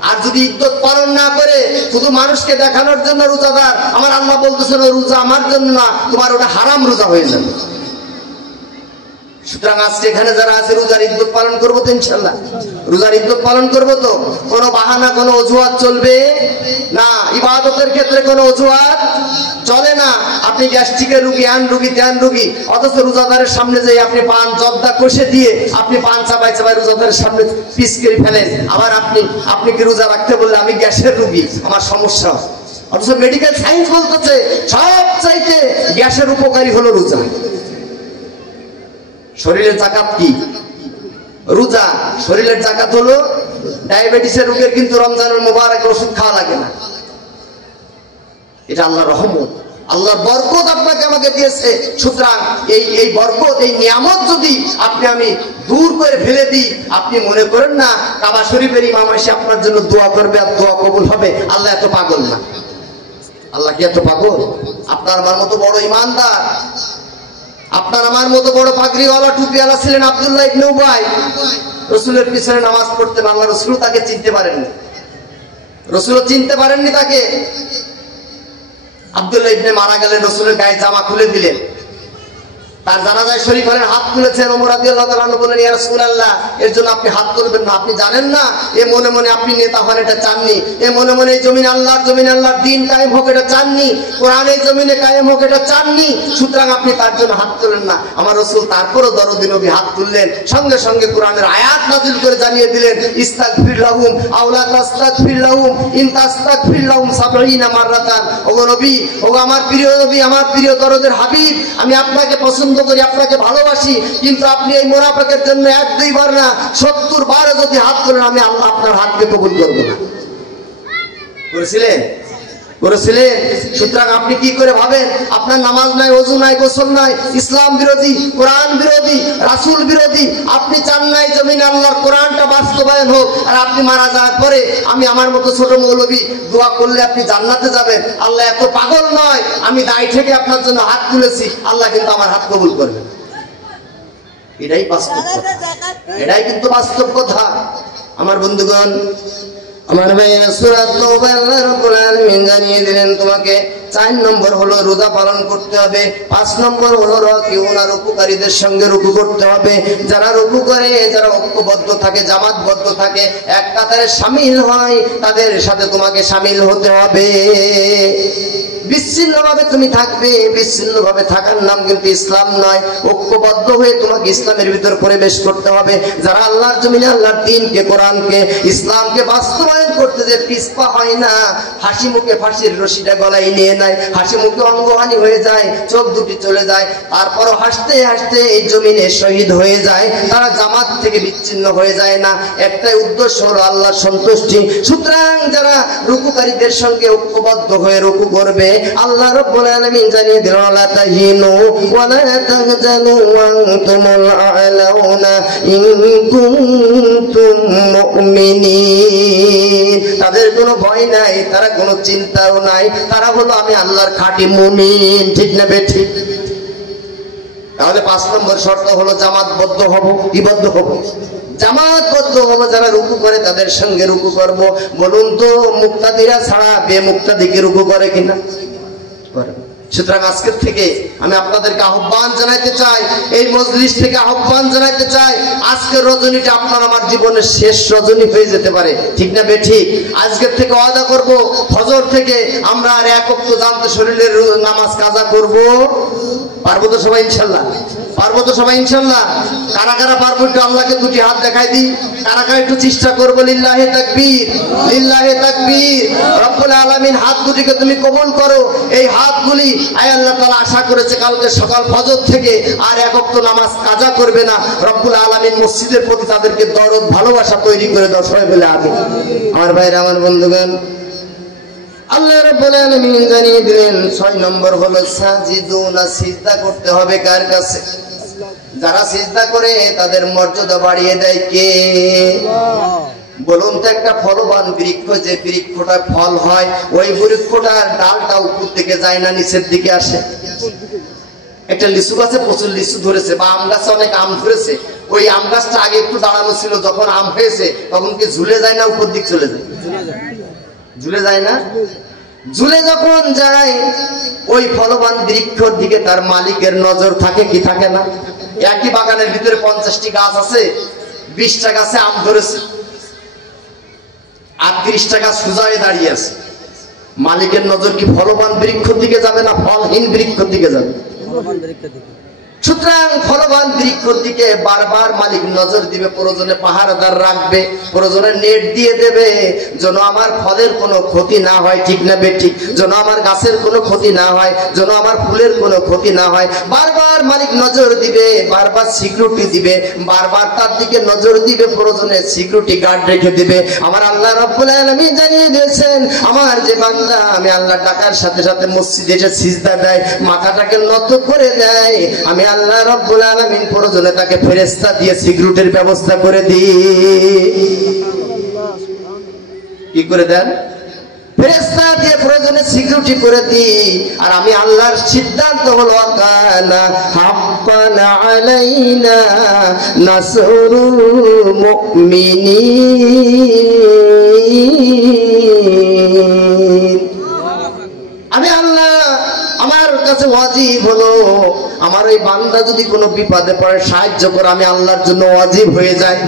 আর যদি ইদ্যত পালন না করে শুধু মানুষকে দেখানোর জন্য রোজাদার, আমার আল্লাহ বলতেছেন রোজা আমার জন্য না, তোমার ওটা হারাম রোজা হয়ে যাবে। সুতরাং আজকে এখানে যারা আছে রোজার ইদ্যত পালন করবো তো ইনশাআল্লাহ। রোজার ইদ্যত পালন করবো তো, কোনো বাহানা কোনো অজুহাত চলবে না। ইবাদতের ক্ষেত্রে কোনো অজুহাত চলে না। আপনি গ্যাস্ট্রিকের রুগী, আন রুগী, ত্যান রুগী, অথচ রোজাদারের সামনে যে আপনি পান জর্দা কষে দিয়ে আপনি পান চাপাই চাপাই রোজাদারের সামনে পিস করে ফেলেন। আবার আপনি কি রোজা রাখতে বললে আমি গ্যাসের রুগী, আমার সমস্যা। অথচ মেডিকেল সায়েন্স বলতেছে সবচাইতে গ্যাসের উপকারী হলো রোজা। শরীরের জাকাত কি? রোজা। শরীরের জাকাত হলো ডায়াবেটিসের রোগের কিন্তু রমজানের মোবারক ওষুধ খাওয়া লাগে না। এটা আল্লাহর রহমত, আল্লাহর বরকত আপনাকে আমাকে দিয়েছে। সুতরাং এই বরকত, এই নিয়ামত যদি আমি দূর করে ফেলে দিই, আপনি মনে করেন না কাবা শরীফের ইমাম এসে আপনার জন্য দোয়া করবে আর দোয়া কবুল হবে। আল্লাহ এত পাগল না। আল্লাহ কি এত পাগল? আপনার আমার মতো বড় ইমানদার, আপনার আমার মতো বড় পাগড়িওয়ালা টুপিওয়ালা ছিলেন আব্দুল্লাহ ইবনে উবাই। রাসূলের পিছনে নামাজ পড়তেন, আল্লাহ রাসূল তাকে চিনতে পারেননি। রাসূল চিনতে পারেননি তাকে। আব্দুল্লাহ ইবনে মারা গেলেন, রাসূলের গায়ে জামা খুলে দিলেন, তার জানাজায় শরীক হলেন, হাত তুলেছেন। ওমর রাদিয়াল্লাহু তাআলা বলেন ইয়া রাসূলুল্লাহ, এর জন্য আপনি হাত তুলবেন না। আপনি জানেন না এ মনে মনে আপনি নেতা হন এটা চাননি, এ মনে মনে এই জমিন আল্লাহর দিন কায়েম হোক এটা চাননি, কোরআনের জমিনে কায়েম হোক এটা চাননি। সুতরাং আপনি তার জন্য হাত তুলেন না। আমার রাসূল তারপরও দরদি নবী হাত তুললেন, সঙ্গে সঙ্গে কোরআনের আয়াত নাযিল করে জানিয়ে দিলেন ইস্তাগফির লাহুম আও লা তাস্তাগফির লাহুম ইন তাস্তাগফির লাহুম 70 মাররাতান। ওগো নবী, ওগো আমার প্রিয় নবী, আমার প্রিয় দরদের হাবিব, আমি আপনাকে পছন্দ করি, আপনাকে ভালোবাসি, কিন্তু আপনি এই মুনাফিকের জন্য 1-2 বার না 70 বারও যদি হাত তোলেন, আমি আল্লাহ আপনার হাতকে কবুল করব না। করেছিলেন? সুতরাং আপনি কি করে ভাবেন আপনার নামাজ নাই, ওযু নাই, গোসল নাই, ইসলাম বিরোধী, কোরআন বিরোধী, রাসূল বিরোধী? আপনি চান নাই জমিনে আল্লাহর কোরআনটা বাস্তবায়ন হোক, আর আপনি মারা যাওয়ার পরে আমি আমার মতো ছোট মৌলবী দোয়া করলে আপনি জান্নাতে যাবেন। আল্লাহ এত পাগল নয়। আমি দায় থেকে আপনার জন্য হাত তুলেছি, আল্লাহ কিন্তু আমার হাত কবুল করবেন। এটাই বাস্তব কথা, এটাই কিন্তু বাস্তব কথা। আমার বন্ধুগণ, আমার ভাইয়েরা, সূরা তাওবা আল্লাহ রাব্বুল আলামিন জানিয়ে দিলেন তোমাকে 4 নম্বর হলো রোজা পালন করতে হবে। 5 নম্বর হলো রাকিউনা, রুকুকারীদের সঙ্গে রুকু করতে হবে। যারা রুকু করে, যারা ঐক্যবদ্ধ থাকে, জামাতবদ্ধ থাকে, এক কাতারে শামিল হয়, তাদের সাথে তোমাকে শামিল হতে হবে। বিচ্ছিন্নভাবে তুমি থাকবে, বিচ্ছিন্নভাবে থাকার নাম কিন্তু ইসলাম নয়। ঐক্যবদ্ধ হয়ে তোমাকে ইসলামের ভিতর প্রবেশ করতে হবে। যারা আল্লাহর জমিনে আল্লাহর দ্বীনকে, কোরআনকে, ইসলামকে বাস্তবায়ন করতে যে পিছপা হয় না, হাসি মুখে ফাঁসির রশিটা গলায় নিয়ে নেয়, হাসি মুখে অঙ্গহানি হয়ে যায়, চোখ দুটি চলে যায়, তারপরও হাসতে হাসতে এই জমিনে শহীদ হয়ে যায়, তারা জামাত থেকে বিচ্ছিন্ন হয়ে যায় না। একটাই উদ্দেশ্য হলো আল্লাহর সন্তুষ্টি। সুতরাং যারা রুকুকারীদের সঙ্গে ঐক্যবদ্ধ হয়ে রুকু করবে, আল্লাহ রাব্বুল আলামিন জানিয়ে দিলেন লা তাহিনু ওয়া লা তাহজানু ওয়া আনতুমুল আ'লাউনা ইন কুনতুম মুমিনিন। তাদের কোনো ভয় নাই, তারা কোনো চিন্তাও নাই, তারা হলো আমি আল্লাহর খাঁটি মুমিন। ঠিক না বেঠিক? তাহলে 5 নম্বর শর্ত হলো জামাতবদ্ধ হব। কি বদ্ধ হব? জামাতবদ্ধ হবো, যারা রুকু করে তাদের সঙ্গে রুকু করব। বলুন তো মুক্তাদিরা ছাড়া বেমুক্তাদিকে রুকু করে কিনা? করে। সুতরাং আজকের থেকে আমি আপনাদেরকে আহ্বান জানাইতে চাই, এই মজলিস থেকে আহ্বান জানাইতে চাই, আজকের রজনীটা আপনার আমার জীবনের শেষ রজনী হয়ে যেতে পারে, ঠিক না বেঠিক? আজকের থেকে ওয়াদা করব, ফজর থেকে আমরা আর এক ওয়াক্ত জানতে শরীরের নামাজ কাজা করব। পারবো তো সবাই ইনশাল্লাহ? পারবো তো সবাই ইনশাল্লাহ? কারা কারা পারবো একটু আল্লাহকে দুটি হাত দেখাই দিই। কারা কারা একটু চেষ্টা করবো? লিল্লাহে তাকবীর, লিল্লাহে তাকবীর। রব্বুল আলামিন হাত দুটিকে তুমি কবুল করো। এই হাতগুলি আয় আল্লাহ তাআলা আশা করেছে কালকে সকাল ফজর থেকে আর এক ওয়াক্ত নামাজ কাজা করবে না। রব্বুল আলামিন মসজিদের প্রতি তাদেরকে দরদ ভালোবাসা তৈরি করে দাও, সবাই বলে আমিন। আমার ভাইরা, আমার বন্ধুগণ, আল্লাহ রাব্বুল আলামিন জানিয়ে দিলেন 6 নম্বর হলো সাজিদুনা, সিজদা করতে হবে কার কাছে? যারা সিজদা করে তাদের মর্যাদা বাড়িয়ে দেয় কে? বলুন তো, একটা ফলবান বৃক্ষ, যে বৃক্ষটা ফল হয়, ওই বৃক্ষটার ডালটা উপর থেকে যায় না নিচের দিকে আসে? একটা লিচু গাছে প্রচুর লিচু ধরেছে, বা আম গাছে অনেক আম ধরেছে, ওই আম গাছটা আগে একটু দাঁড়ানো ছিল, যখন আম হয়েছে তখন কি ঝুলে যায় না উপর দিক চলে যায়? ঝুলে যায় না? ঝুলে যখন যায় ওই ফলবান বৃক্ষর দিকে তার মালিকের নজর থাকে কি থাকে না? একই বাগানের ভিতরে 50টি গাছ আছে, 20টা গাছে আম ধরেছে, আর 30টা গাছ সোজা হয়ে দাঁড়িয়ে আছে। মালিকের নজর কি ফলবান বৃক্ষর দিকে যাবে না ফলহীন বৃক্ষর দিকে যাবে? সুতরাং ফলবান বৃক্ষর দিকে বারবার মালিক নজর দিবে, প্রয়োজনে পাহারাদার রাখবে, প্রয়োজনে নেট দিয়ে দেবে, যেন আমার ফলের কোনো ক্ষতি না হয়, ঠিক না বেঠিক? যেন আমার গাছের কোনো ক্ষতি না হয়, যেন আমার ফুলের কোনো ক্ষতি না হয়। বারবার মালিক নজর দিবে, বারবার সিকিউরিটি দিবে, বারবার তার দিকে নজর দিবে, প্রয়োজনে সিকিউরিটি গার্ড রেখে দিবে। আমার আল্লাহ রাব্বুল আলামিন জানিয়ে দিয়েছেন, আমার যে বান্দা আমি আল্লাহ ডাকার সাথে সাথে মসজিদে এসে সিজদা দেয়, মাথাটাকে নত করে দেয়, আমি আল্লাহ রাব্বুল আলামিন প্রয়োজনে তাকে ফেরেশতা দিয়ে সিকিউরিটির ব্যবস্থা করে দিই। কি করে দেন? ফেরেশতা দিয়ে প্রয়োজনে সিকিউরিটি করে দিই। আর আমি আল্লাহর সিদ্ধান্ত হলো কানা হাক্কান আলাইনা নাসরুল মুমিনিন। আমি আল্লাহ, আমার কাছে ওয়াজিব হলো আমার ওই বান্দা যদি কোনো বিপদে পড়ে সাহায্য করে, আমি আল্লাহর জন্য ওয়াজিব হয়ে যায়।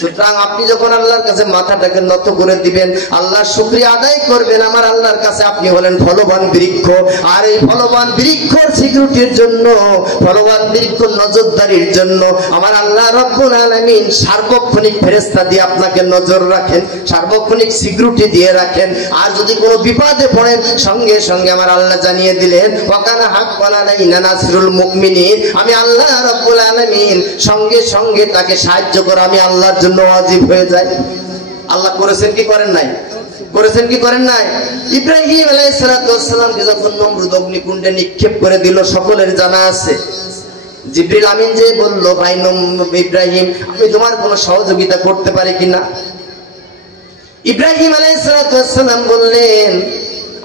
সুতরাং আপনি যখন আল্লাহর কাছে মাথাটাকে নত করে দিবেন, আল্লাহর শুকরিয়া আদায় করবেন, আমার আল্লাহর কাছে আপনি হলেন ফলবান বৃক্ষ। আর এই ফলবান বৃক্ষর সিকিউরিটির জন্য, ফলবান বৃক্ষ নজরদারির জন্য আমার আল্লাহ রাব্বুল আলামিন সার্বক্ষণিক ফেরেশতা দিয়ে আপনাকে নজর রাখেন, সার্বক্ষণিক সিকিউরিটি দিয়ে রাখেন। আর যদি কোনো বিপদে পড়েন, সঙ্গে সঙ্গে আমার আল্লাহ জানিয়ে দিলেন ওয়াকানা হাক্কান আলাইনা নাসরুল মুমিনিন, আমি আল্লাহ রাব্বুল আলামিন সঙ্গে সঙ্গে তাকে সাহায্য করা আমি আল্লাহর জন্য ওয়াজিব হয়ে যায়। আল্লাহ করেছেন কি করেন নাই? করেছেন কি করেন নাই? ইব্রাহিম আলাইহিস সালামকে যখন নমরুদ অগ্নিকুণ্ডে নিক্ষেপ করে দিল, সকলের জানা আছে। জিবরিল আমিন যে বলল, ভাই ইব্রাহিম, আমি তোমার কোনো সহযোগিতা করতে পারি কিনা? ইব্রাহিম আলাইহিস সালাম বললেন,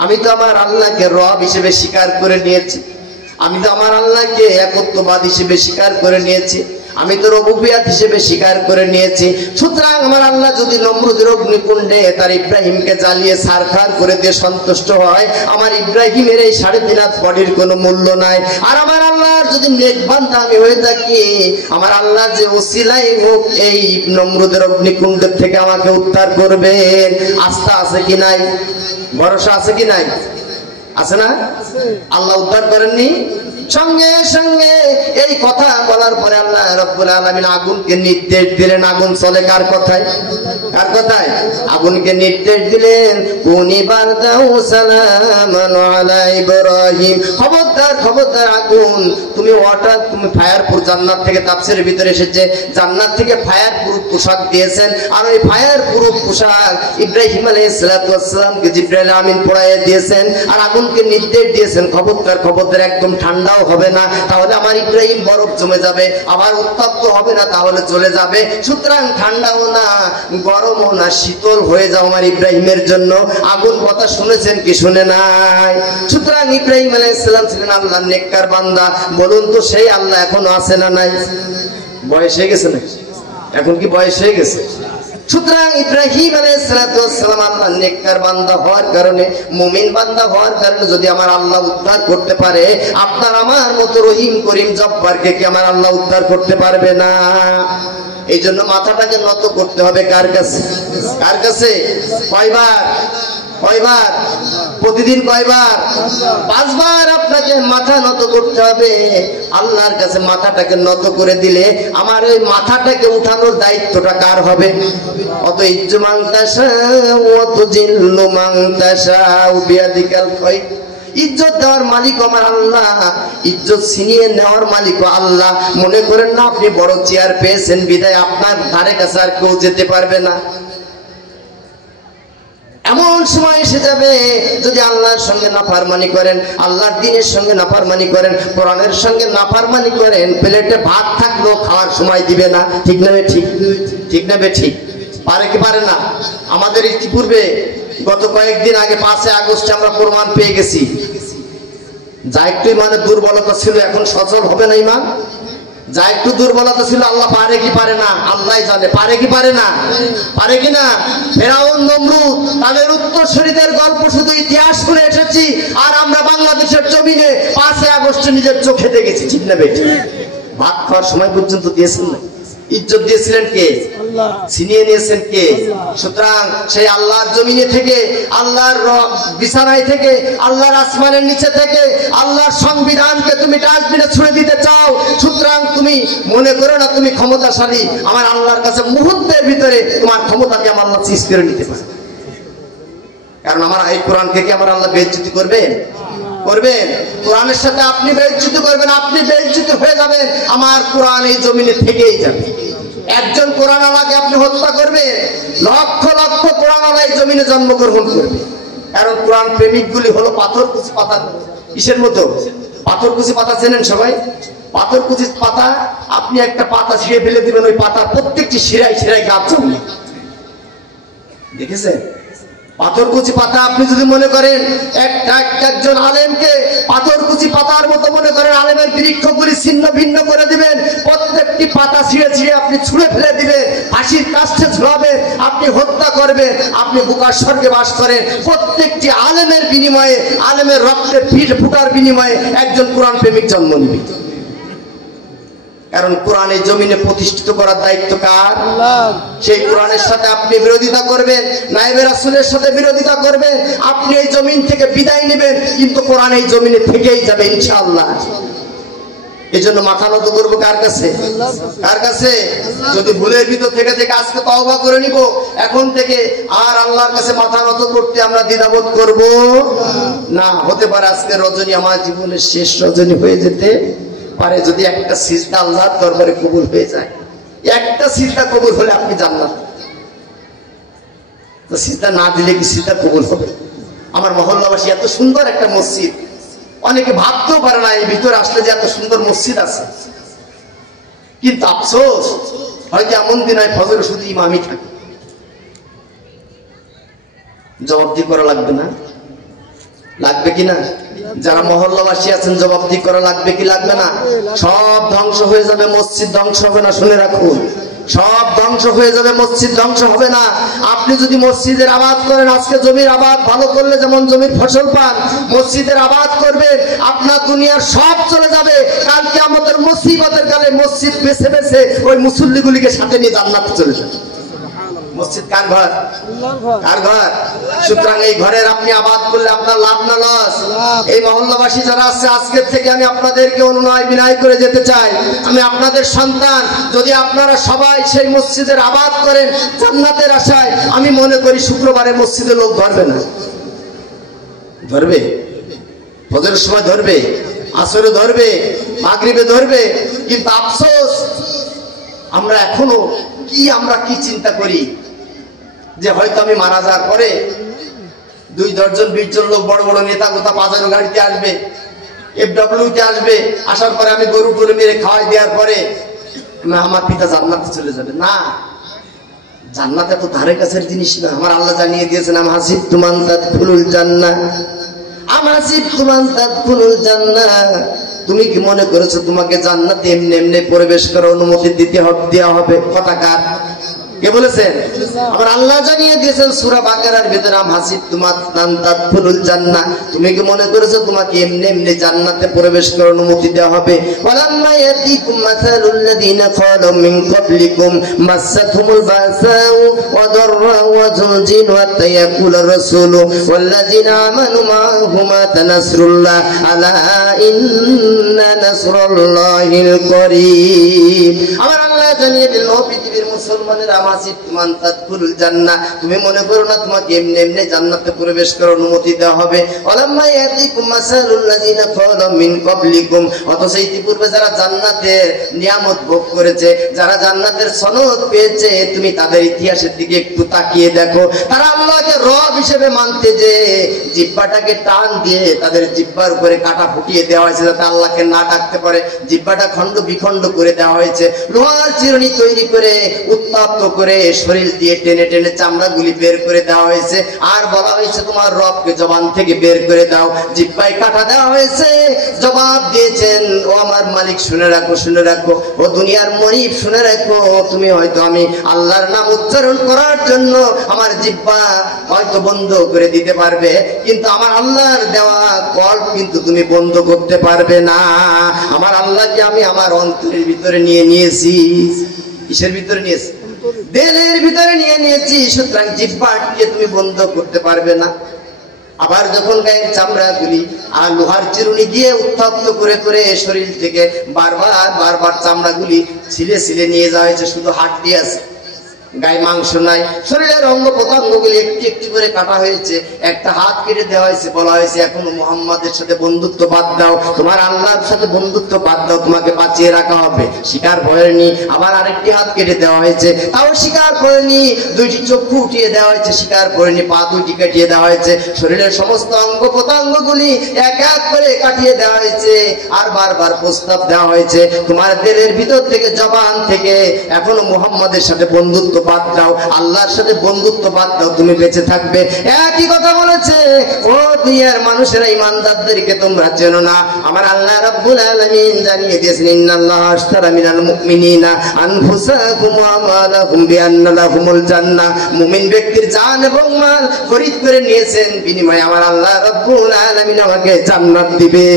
আমি তো আমার আল্লাহকে রব হিসেবে স্বীকার করে নিয়েছি, আমি তো আমার আল্লাহকে একত্ববাদ হিসেবে স্বীকার করে নিয়েছি, আমি তো রবুবিয়াত হিসেবে স্বীকার করে নিয়েছি। সুতরাং আমার আল্লাহ যদি নমরুদের অগ্নিকুণ্ডে তার ইব্রাহিমকে জ্বালিয়ে ছারখার করে দিয়ে সন্তুষ্ট হয়, আমার ইব্রাহিমের এই 3.5 হাত বডির কোনো মূল্য নাই। আর আমার আল্লাহর যদি নেক বান্দা আমি হয়ে থাকি, আমার আল্লাহ যে ওসিলাই হোক এই নমরুদের অগ্নিকুণ্ডের থেকে আমাকে উদ্ধার করবেন। আস্থা আছে কি নাই? ভরসা আছে কি নাই? আছে না? আল্লাহ উদ্ধার করেননি? সঙ্গে সঙ্গে এই কথা বলার পরে আল্লাহ রাব্বুল আলামিন আগুনকে নির্দেশ দিলেন। আগুন চলে কার কথায়? কার কথায়? আগুনকে নির্দেশ দিলেন, কুনি বারদাউ সালামান আলা ইব্রাহিম। খবরদার খবরদার আগুন, তুমি হঠাৎ তুমি ফায়ার প্রুফ, জান্নাত থেকে তাফসীরের ভিতরে এসেছে জান্নাত থেকে ফায়ার প্রুফ পোশাক দিয়েছেন। আর ওই ফায়ার প্রুফ পোশাক ইব্রাহিম আলাইহিস সালামকে জিবরাইল আমিন পরাইয়ে দিয়েছেন। আর আগুনকে নির্দেশ দিয়েছেন, খবরদার খবরদার একদম ঠান্ডা হবে না, তাহলে আমার ইব্রাহিম বরফ জমে যাবে, আবার উত্তপ্ত হবে না, তাহলে চলে যাবে। সুতরাং ঠান্ডাও না গরমও না, শীতল হয়ে যাও আমার ইব্রাহিমের জন্য। আগুন কথা শুনেছেন কি শুনে নাই? সুতরাং ইব্রাহিম আলাইহিস সালাম ছিলেন আল্লাহর নেককার বান্দা। বলুন তো সেই আল্লাহ এখনো আছে না নাই? বয়স হয়ে গেছে না? এখন কি বয়স হয়ে গেছে? সুতরাং ইব্রাহিম আলাইহিস সালাতু ওয়াস সালাম আল্লাহর নেককার বান্দা হওয়ার কারণে, মুমিন বান্দা হওয়ার কারণে যদি আমার আল্লাহ উদ্ধার করতে পারে, আপনার আমার মতো রহিম করিম জব্বারকে কি আমার আল্লাহ উদ্ধার করতে পারবে না? এই জন্য মাথাটাকে নত করতে হবে কার কাছে? কার কাছে? কয়বার? কয়বার? প্রতিদিন কয়বার? 5 বার আপনাকে মাথা নত করতে হবে আল্লাহর কাছে। মাথাটাকে নত করে দিলে আমার ওই মাথাটাকে উঠানোর দায়িত্বটা কার হবে? অত ইজ্জু মাংতাসা অত জিল্লু মাংতাসা বিয়াদিকাল খায়র। ইজ্জত দেওয়ার মালিক আমার আল্লাহ, ইজ্জত ছিনিয়ে নেওয়ার মালিক আল্লাহ। মনে করেন না আপনি বড় চেয়ার পেয়েছেন বিদায় আপনার ধারে কাছে আর কেউ যেতে পারবে না। এমন সময় এসে যাবে যদি আল্লাহর সঙ্গে নাফরমানি করেন, আল্লাহর দ্বীনের সঙ্গে নাফরমানি করেন, কোরআনের সঙ্গে নাফরমানি করেন, প্লেটে ভাত থাকলেও খাওয়ার সময় দিবে না। ঠিক না ঠিক? ঠিক না ঠিক? পারে কি পারে না? আমাদের ইতিপূর্বে গত কয়েকদিন আগে 5 আগস্টে আমরা প্রমাণ পেয়ে গেছি, যা একটু মানে দুর্বলতা ছিল এখন সচল হবে না ইমান। যা একটু দুর্বলতা ছিল আল্লাহ পারে কি পারে না আল্লাহ জানে। পারে কি পারে না? পারে কি না? ফেরাউন, নমরুদ, তাদের উত্তরসূরিদের গল্প শুধু ইতিহাস করে এসেছি, আর আমরা বাংলাদেশের জমিনে 5 আগস্ট নিজের চোখে দেখেছি। ঠিক না বেটি? ভাত খাওয়ার সময় পর্যন্ত দিয়েছেন না। ইজ্জত দিয়েছিলেন কে? আল্লাহ। ছিনিয়ে নিয়েছেন কে? সুতরাং সেই আল্লাহর জমিনে থেকে, আল্লাহর বিছানায় থেকে, আল্লাহর আসমানের নিচে থেকে আল্লাহর সংবিধানকে তুমি ডাস্টবিনে ছুঁড়ে দিতে চাও। সুতরাং তুমি মনে করো না তুমি ক্ষমতাশালী। আমার আল্লাহর কাছে মুহূর্তের ভিতরে তোমার ক্ষমতাকে আমার আল্লাহ চিজ করে নিতে পারে। কারণ আমার এই কোরআনকে কি আমার আল্লাহ বেইজ্জতি করবেন? করবেন? কোরআনের সাথে আপনি বেইজ্জতি করবেন, আপনি বেইজ্জতি হয়ে যাবেন, আমার কোরআন এই জমিনে থেকেই যাবে। একজন কোরআন আলাকে আপনি হত্যা করবেন, লক্ষ লক্ষ কোরআন আলা এই জমিনে জন্মগ্রহণ করবে। কারণ কোরআন প্রেমিকগুলি হলো পাথরকুচি পাতা। কিসের মতো? পাথরকুচি পাতা চেনেন সবাই? পাথরকুচি পাতা, আপনি একটা পাতা ছিঁড়ে ফেলে দিবেন, ওই পাতা প্রত্যেকটি শিরায় শিরায় গাছ জমবে। দেখেছেন? পাথরকুচি পাতা আপনি যদি মনে করেন একজন আলেমকে পাথরকুচি পাতার মতো মনে করেন, আলেমের বৃক্ষগুলি ছিন্ন ভিন্ন করে দিবেন, প্রত্যেকটি পাতা ছিঁড়ে ছিঁড়ে আপনি ছুঁড়ে ফেলে দিবেন, ফাঁসির কাষ্ঠে ঝুলাবেন, আপনি হত্যা করবেন, আপনি বুকার স্বর্গে বাস করেন। প্রত্যেকটি আলেমের বিনিময়ে, আলেমের রক্তের পিঠ ফুটার বিনিময়ে একজন কোরআন প্রেমিক জন্ম নিবে। কারণ কোরআনের জমিনে প্রতিষ্ঠিত করার দায়িত্ব কার? আল্লাহ। সেই কোরআনের সাথে আপনি বিরোধিতা করবেন, নায়েবে রাসূলের সাথে বিরোধিতা করবেন, আপনি এই জমিন থেকে বিদায় নেবেন, কিন্তু কোরআন এই জমিনে থেকেই যাবে ইনশাআল্লাহ। এজন্য মাথা নত করবো কার কাছে? কার কাছে? যদি ভুলের ভিতর থেকে থেকে আজকে তওবা করে নিব, এখন থেকে আর আল্লাহর কাছে মাথা নত করতে আমরা দ্বিধাবোধ করব না। হতে পারে আজকে রজনী আমার জীবনের শেষ রজনী হয়ে যেতে পারে, যদি একটা সিজদা আল্লাহর দরবারে কবুল হয়ে যায়। একটা সিজদা কবুল হলে আপনি জান্নাত। তো সিজদা না দিলে কি সিজদা কবুল হবে? আমার মহল্লাবাসী, এত সুন্দর একটা মসজিদ, অনেকে ভাবতেও পারে না এই ভিতরে আসলে যে এত সুন্দর মসজিদ আছে। কিন্তু আফসোস, হয়তো এমন দিন হয় ফজরে শুধু ইমামই থাকে। জবাবদিহি করা লাগবে না? লাগবে কিনা? যারা মহল্লাবাসী আছেন জবাবদিহি করা লাগবে কি লাগবে না? সব ধ্বংস হয়ে যাবে, মসজিদ ধ্বংস হবে না। শুনে রাখুন, সব ধ্বংস হয়ে যাবে, মসজিদ ধ্বংস হবে না। আপনি যদি মসজিদের আবাদ করেন, আজকে জমির আবাদ ভালো করলে যেমন জমির ফসল পান, মসজিদের আবাদ করবেন, আপনার দুনিয়ার সব চলে যাবে। কালকে আমাদের মুসিবতের কালে মসজিদ বেছে বেছে ওই মুসল্লিগুলিকে সাথে নিয়ে জান্নাতে চলে যাবে। মসজিদ কার ঘর? কার ঘর? সুতরাং এই ঘরের আপনি আবাদ করলে আপনার লাভ না লস? এই মহল্লাবাসী যারা আছে, আজকের থেকে আমি আপনাদেরকে অনুনয় বিনয় করে যেতে চাই, আমি আপনাদের সন্তান। যদি আপনারা সবাই সেই মসজিদের আবাদ করেন জান্নাতের আশায়, আমি মনে করি শুক্রবারে মসজিদে লোক ধরবে না। ধরবে? ফজরের সময় ধরবে, আসরে ধরবে, মাগরিবে ধরবে। কিন্তু আফসোস, আমরা এখনো আমরা কি চিন্তা করি যে হয়তো আমি মারা যাওয়ার পরে 2-10 জন 20 জন লোক বড় বড় নেতা গোতা পাজারো গাড়িতে আসবে, FWতে আসবে, আসার পরে আমি গরু টরু মেরে খাওয়াই দেওয়ার পরে আমার পিতা জান্নাতে চলে যাবে। না, জান্নাত এত ধারে কাছের জিনিস না। আমার আল্লাহ জানিয়ে দিয়েছেন, আম হাসিবতুম আন তাদখুলুল জান্নাহ, আম হাসিবতুম আন তাদখুলুল জান্নাহ তুমি কি মনে করেছো তোমাকে জান্নাতে এমনি এমনি প্রবেশ করার অনুমতি দেওয়া হবে? কথা কার? কে বলেছেন? আমার আল্লাহ জানিয়ে দিয়েছেন সূরা বাকারার ভিতরে, আম হাসিবতুম আন তাদখুলুল জান্নাহ, তুমি কি মনে করেছো তোমাকে এমনি এমনি জান্নাতে প্রবেশ করার অনুমতি দেওয়া হবে? ওয়ালাম্মা ইয়াতিকুম মাসালুল লাযিনা ক্বালু মিন ক্বাবলিকুম মাসাতহুমুল বাসাউ ওয়া দাররাউ ওয়া যুলজিলু হাত্তা ইয়াকুলার রাসূলু ওয়াল লাযিনা আমানু মা'আহু মাতা নাসরুল্লাহ আলা ইন্না নাসরাল্লাহিল করিব। আমার আল্লাহ জানিয়ে দিলেন, ও পৃথিবীর মুসলমানেরা, তুমি মনে করো না তোমাকে এমনি এমনি জান্নাতে প্রবেশ করার অনুমতি দেওয়া হবে। ওয়ালাম্মা ইয়াতিকুম মাসালুল লাযিনা ক্বালু মিন ক্বাবলিকুম, অথচ ইতিপূর্বে যারা জান্নাতের নিয়ামত ভোগ করেছে, যারা জান্নাতের সনদ পেয়েছে, তুমি তাদের ইতিহাসের দিকে একটু তাকিয়ে দেখো। তারা আল্লাহকে রব হিসেবে মানতে যে জিহ্বাটাকে টান দিয়ে তাদের জিহ্বার উপরে কাঁটা ফুটিয়ে দেওয়া হয়েছে যাতে আল্লাহকে না ডাকতে পারে। জিহ্বাটা খণ্ড বিখণ্ড করে দেওয়া হয়েছে, লোহার চিরুনি তৈরি করে উত্তপ্ত করে শরীর দিয়ে টেনে টেনে চামড়াগুলি বের করে দেওয়া হয়েছে। আর বলা হয়েছে তোমার রবকে জবান থেকে বের করে দাও। জিহ্বায় কাঁটা দেওয়া হয়েছে, জবাব দিয়েছেন, ও আমার মালিক শুনে রাখো, শুনে রাখো, ও দুনিয়ার মনিব শুনে রাখো, তুমি হয়তো আমি আল্লাহর নাম উচ্চারণ করার জন্য আমার জিহ্বা হয়তো বন্ধ করে দিতে পারবে, কিন্তু আমার আল্লাহর দেওয়া কল কিন্তু তুমি বন্ধ করতে পারবে না। আমার আল্লাহকে আমি আমার অন্তরের ভিতরে নিয়ে নিয়েছি। কিসের ভিতরে নিয়েছি? দিলের ভিতরে নিয়ে নিয়েছি। সুতরাং জিহ্বাকে তুমি বন্ধ করতে পারবে না। আবার যখন গায়ের চামড়াগুলি আর লোহার চিরুনি দিয়ে উত্তপ্ত করে করে শরীর থেকে বারবার চামড়াগুলি ছিলে ছিলে নিয়ে যাওয়া হয়েছে, শুধু হাড্ডি আছে, গায়ে মাংস নাই। শরীরের অঙ্গ প্রত্যঙ্গগুলি একটু একটু করে কাটা হয়েছে, একটা হাত কেটে দেওয়া হয়েছে, বলা হয়েছে এখনো মুহাম্মাদের সাথে বন্ধুত্ব বাদ দাও, তোমার আল্লাহর সাথে বন্ধুত্ব বাদ দাও, তোমাকে বাঁচিয়ে রাখা হবে। স্বীকার করেনি। আবার আরেকটি হাত কেটে দেওয়া হয়েছে, তাও স্বীকার করেনি। দুইটি চক্ষু উঠিয়ে দেওয়া হয়েছে, স্বীকার করেনি। পা দুইটি কাটিয়ে দেওয়া হয়েছে। শরীরের সমস্ত অঙ্গ প্রত্যঙ্গগুলি এক এক করে কাটিয়ে দেওয়া হয়েছে। আর বারবার প্রস্তাব দেওয়া হয়েছে, তোমার দিলের ভিতর থেকে, জবান থেকে এখনো মুহাম্মাদের সাথে বন্ধুত্ব বাদ দাও, আল্লাহর সাথে বন্ধুত্ব বাদ দাও, তুমি বেঁচে থাকবে। একই কথা বলেছে। ও দুনিয়ার মানুষেরা, ইমানদারদেরকে তোমরা চেনো না? আমার আল্লাহ রাব্বুল আলামিন জানিয়ে দিয়েছেন, ইন্নাল্লাহা আশতারা মিনাল মুমিনিনা আনফুসাহুম ওয়া আমওয়ালাহুম বিআন্না লাহুমুল জান্নাহ। মুমিন ব্যক্তির জান এবং মাল খরিদ করে নিয়েছেন, বিনিময়ে আমার আল্লাহ রাব্বুল আলামিন আমাকে জান্নাত দিবে।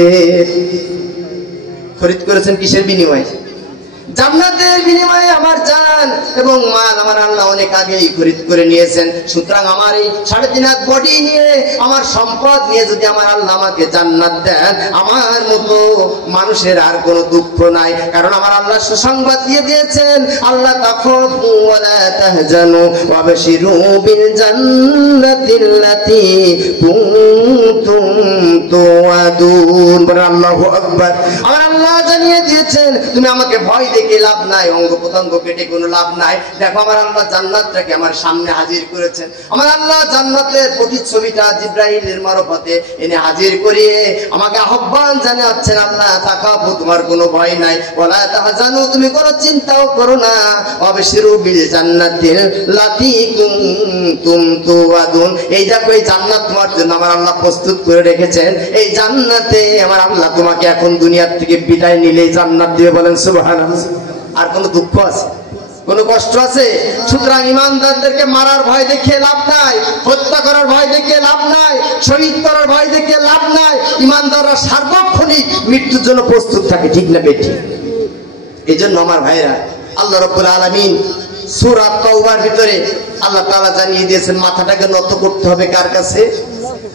খরিদ করেছেন কিসের বিনিময়ে? জান্নাতের বিনিময়ে আমার জান এবং মাল আমার আল্লাহ অনেক আগেই খরিদ করে নিয়েছেন। সুতরাং আমার এই 3.5 হাত বডি নিয়ে, আমার সম্পদ নিয়ে যদি আমার আল্লাহ আমাকে জান্নাত দেন, আমার মতো মানুষের আর কোনো দুঃখ নাই। কারণ আমার আল্লাহ সুসংবাদ দিয়ে দিয়েছেন, আল্লাহ তাখাফু ওয়া লা তাহজানু ওয়া বাশিরু বিল জান্নাতিল্লাতী কুনতুম তুআদুন। আল্লাহু আকবার। আমার আল্লাহ জানিয়ে দিয়েছেন, তুমি আমাকে ভয় দেখে লাভ নাই, অঙ্গ প্রত্যঙ্গ কেটে কোনো লাভ নাই। দেখো আমার আল্লাহ জান্নাতটাকে আমার সামনে হাজির করেছেন। আমার আল্লাহ জান্নাতের প্রতিচ্ছবিটা জিবরাইলের মারফতে এনে হাজির করিয়ে আমাকে আহ্বান জানাচ্ছেন, আল্লাহ তাকাফু, তোমার কোনো ভয় নাই, ওয়ালা তাহজানু, তুমি কোনো চিন্তাও করো না, ওয়াবশিরু বিল জান্নাতিল লাতী কুনতুম তুআদুন। এই দেখো এই জান্নাত তোমার জন্য আমার আল্লাহ প্রস্তুত করে রেখেছেন। এই জান্নাতে আমার আল্লাহ তোমাকে এখন দুনিয়ার থেকে বিদায় নিলেই জান্নাত দিয়ে। বলেন সুবহানাল্লাহ। আর কোন দুঃখ আছে? কোন কষ্ট আছে? সুতরাং ইমানদারদেরকে মারার ভয় দেখিয়ে লাভ নাই, হত্যা করার ভয় দেখিয়ে লাভ নাই, শহীদ করার ভয় দেখিয়ে লাভ নাই। ইমানদাররা সার্বক্ষণিক মৃত্যুর জন্য প্রস্তুত থাকে, ঠিক না বেঠিক? এই জন্য আমার ভাইরা, আল্লাহ রাব্বুল আলামিন সূরা তাওবার ভিতরে আল্লাহ তাআলা জানিয়ে দিয়েছেন, মাথাটাকে নত করতে হবে কার কাছে?